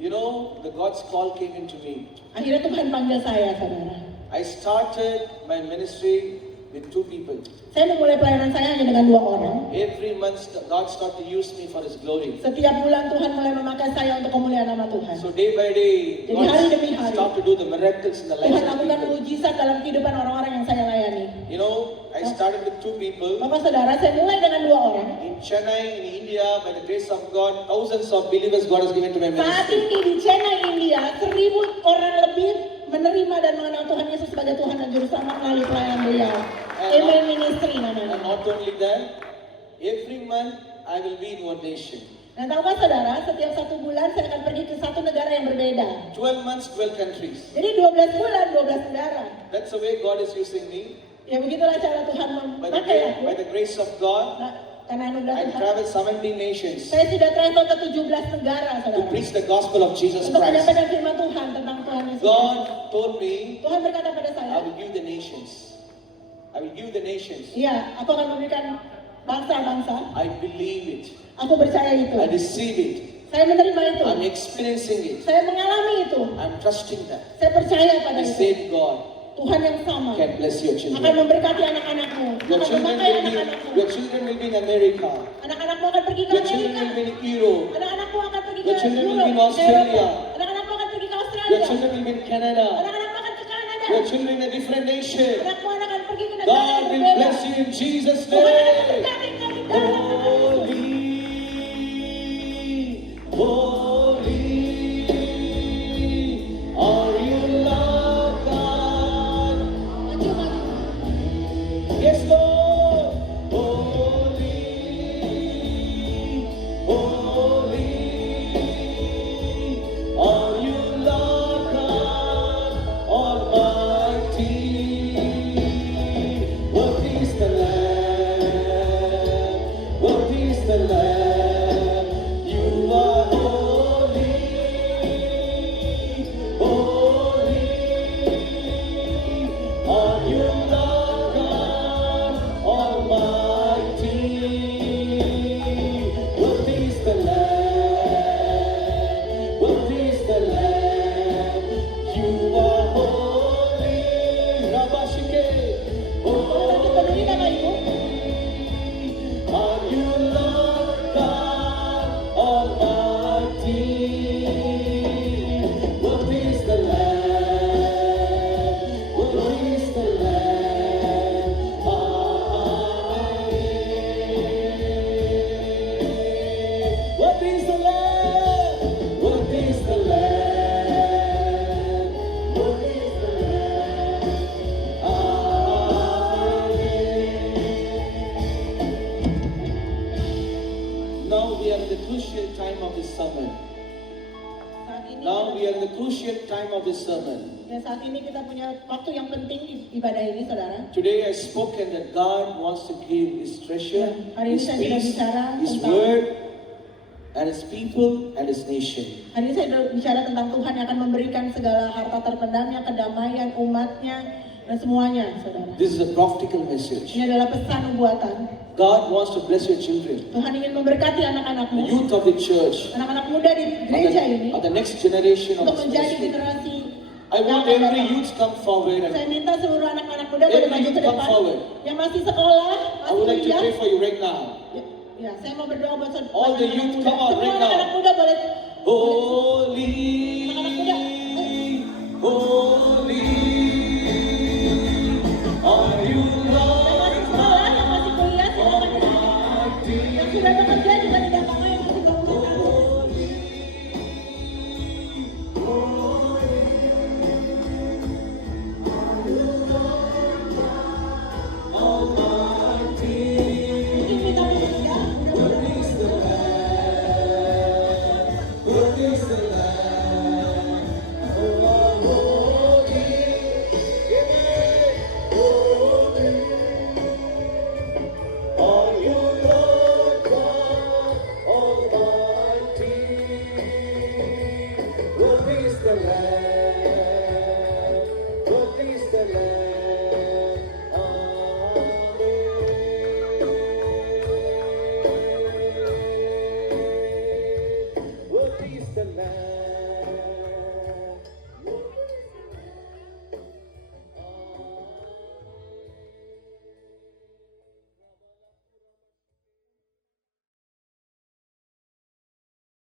You know, the God's call came into me. Akhirnya Tuhan panggil saya, saudara. I started my ministry with 2 people. Saya memulai pelayanan saya hanya dengan 2 orang. Every month, God started to use me for His glory. Setiap bulan Tuhan mulai memakai saya untuk kemuliaan nama Tuhan. So day by day, Jadi hari demi God hari, started to do the miracles in the lives Tuhan of lakukan people. mujizat dalam kehidupan orang-orang yang saya layani. You know, I started with 2 people. Bapak saudara, saya mulai dengan 2 orang. In Chennai, in India, by the grace of God, thousands of believers God has given to my Saat ministry. ini di Chennai, India, 1000 orang lebih menerima dan mengenal Tuhan Yesus sebagai Tuhan dan Juru Selamat melalui pelayanan beliau. Amen Ministry And namanya. not only that, every month I will be in one nation. Dan tahukah saudara, setiap 1 bulan saya akan pergi ke 1 negara yang berbeda. 12 months, 12 countries. Jadi 12 bulan, 12 negara. That's the way God is using me. Ya begitulah cara Tuhan memakai aku. By the grace of God, Nah, karena anugerah I Tuhan. traveled 17 nations Saya sudah travel ke 17 negara, to saudara. preach the gospel of Jesus Untuk Christ. menyampaikan firman Tuhan tentang Tuhan Yesus. God told me, Tuhan berkata pada saya, I will give the nations. I will give the nations. iya, aku akan memberikan bangsa-bangsa. I believe it. Aku percaya itu. I receive it. Saya menerima itu. I'm experiencing it. Saya mengalami itu. I'm trusting that. Saya percaya pada The itu. same God Tuhan yang sama can bless your akan children. memberkati anak-anakmu. Your Akan children memakai will anak-anakmu. be, your children will be in America. Anak-anakmu akan pergi ke Your children Amerika. will be in Europe. Anak-anakku akan pergi ke Your children will Europe, be in ke Australia. Eropa. Anak-anakmu akan pergi ke Your Australia. children will be in Canada. Anak-anakmu akan ke Kanada. Your children in a different nation. Anakmu akan pergi ke negara God yang will berbeda. bless you in Jesus' Tuhan akan name. memberkati kau di dalam nama Yesus. Holy, are you Lord God? Maju, maju. Yes, Lord. Holy, holy, are you Lord God Almighty? What is the Lamb? What is the Lamb? You are holy, holy. Are you Lord God Almighty? What is the Lamb? What is the Lamb? You are holy. Rabashike. Kita berdiri Bapak Ibu. Are you Lord God Almighty? What is the Lamb? What is the Lamb? What is the Lamb? What is the Lamb? What is the Lamb? Now we are in the crucial time of this sermon. Saat ini, Now we are in the crucial time of this sermon. ya, saat ini kita punya waktu yang penting di ibadah ini, saudara. Today I spoken that God wants to give His treasure, Hari ini His saya sudah peace, bicara His tentang- word, and His people and His nation. Hari ini saya bicara tentang Tuhan yang akan memberikan segala harta terpendamnya, kedamaian umatnya, dan semuanya, saudara. This is a prophetical message. Ini adalah pesan nubuatan. God wants to bless your children. Tuhan ingin memberkati The anak-anakmu, youth of the church anak-anak muda di gereja ini, are the next generation of untuk this menjadi ministry. generasi. I want yang akan every datang. youth come forward Saya and minta seluruh anak-anak muda pada Every maju youth ke come depan. forward. Yang masih sekolah, I would masih like to kuliah. pray for you right now. Ya, saya mau berdoa buat saudara. All the youth, come on, Semua right now. anak-anak muda boleh. Holy, Anak-anak muda. holy.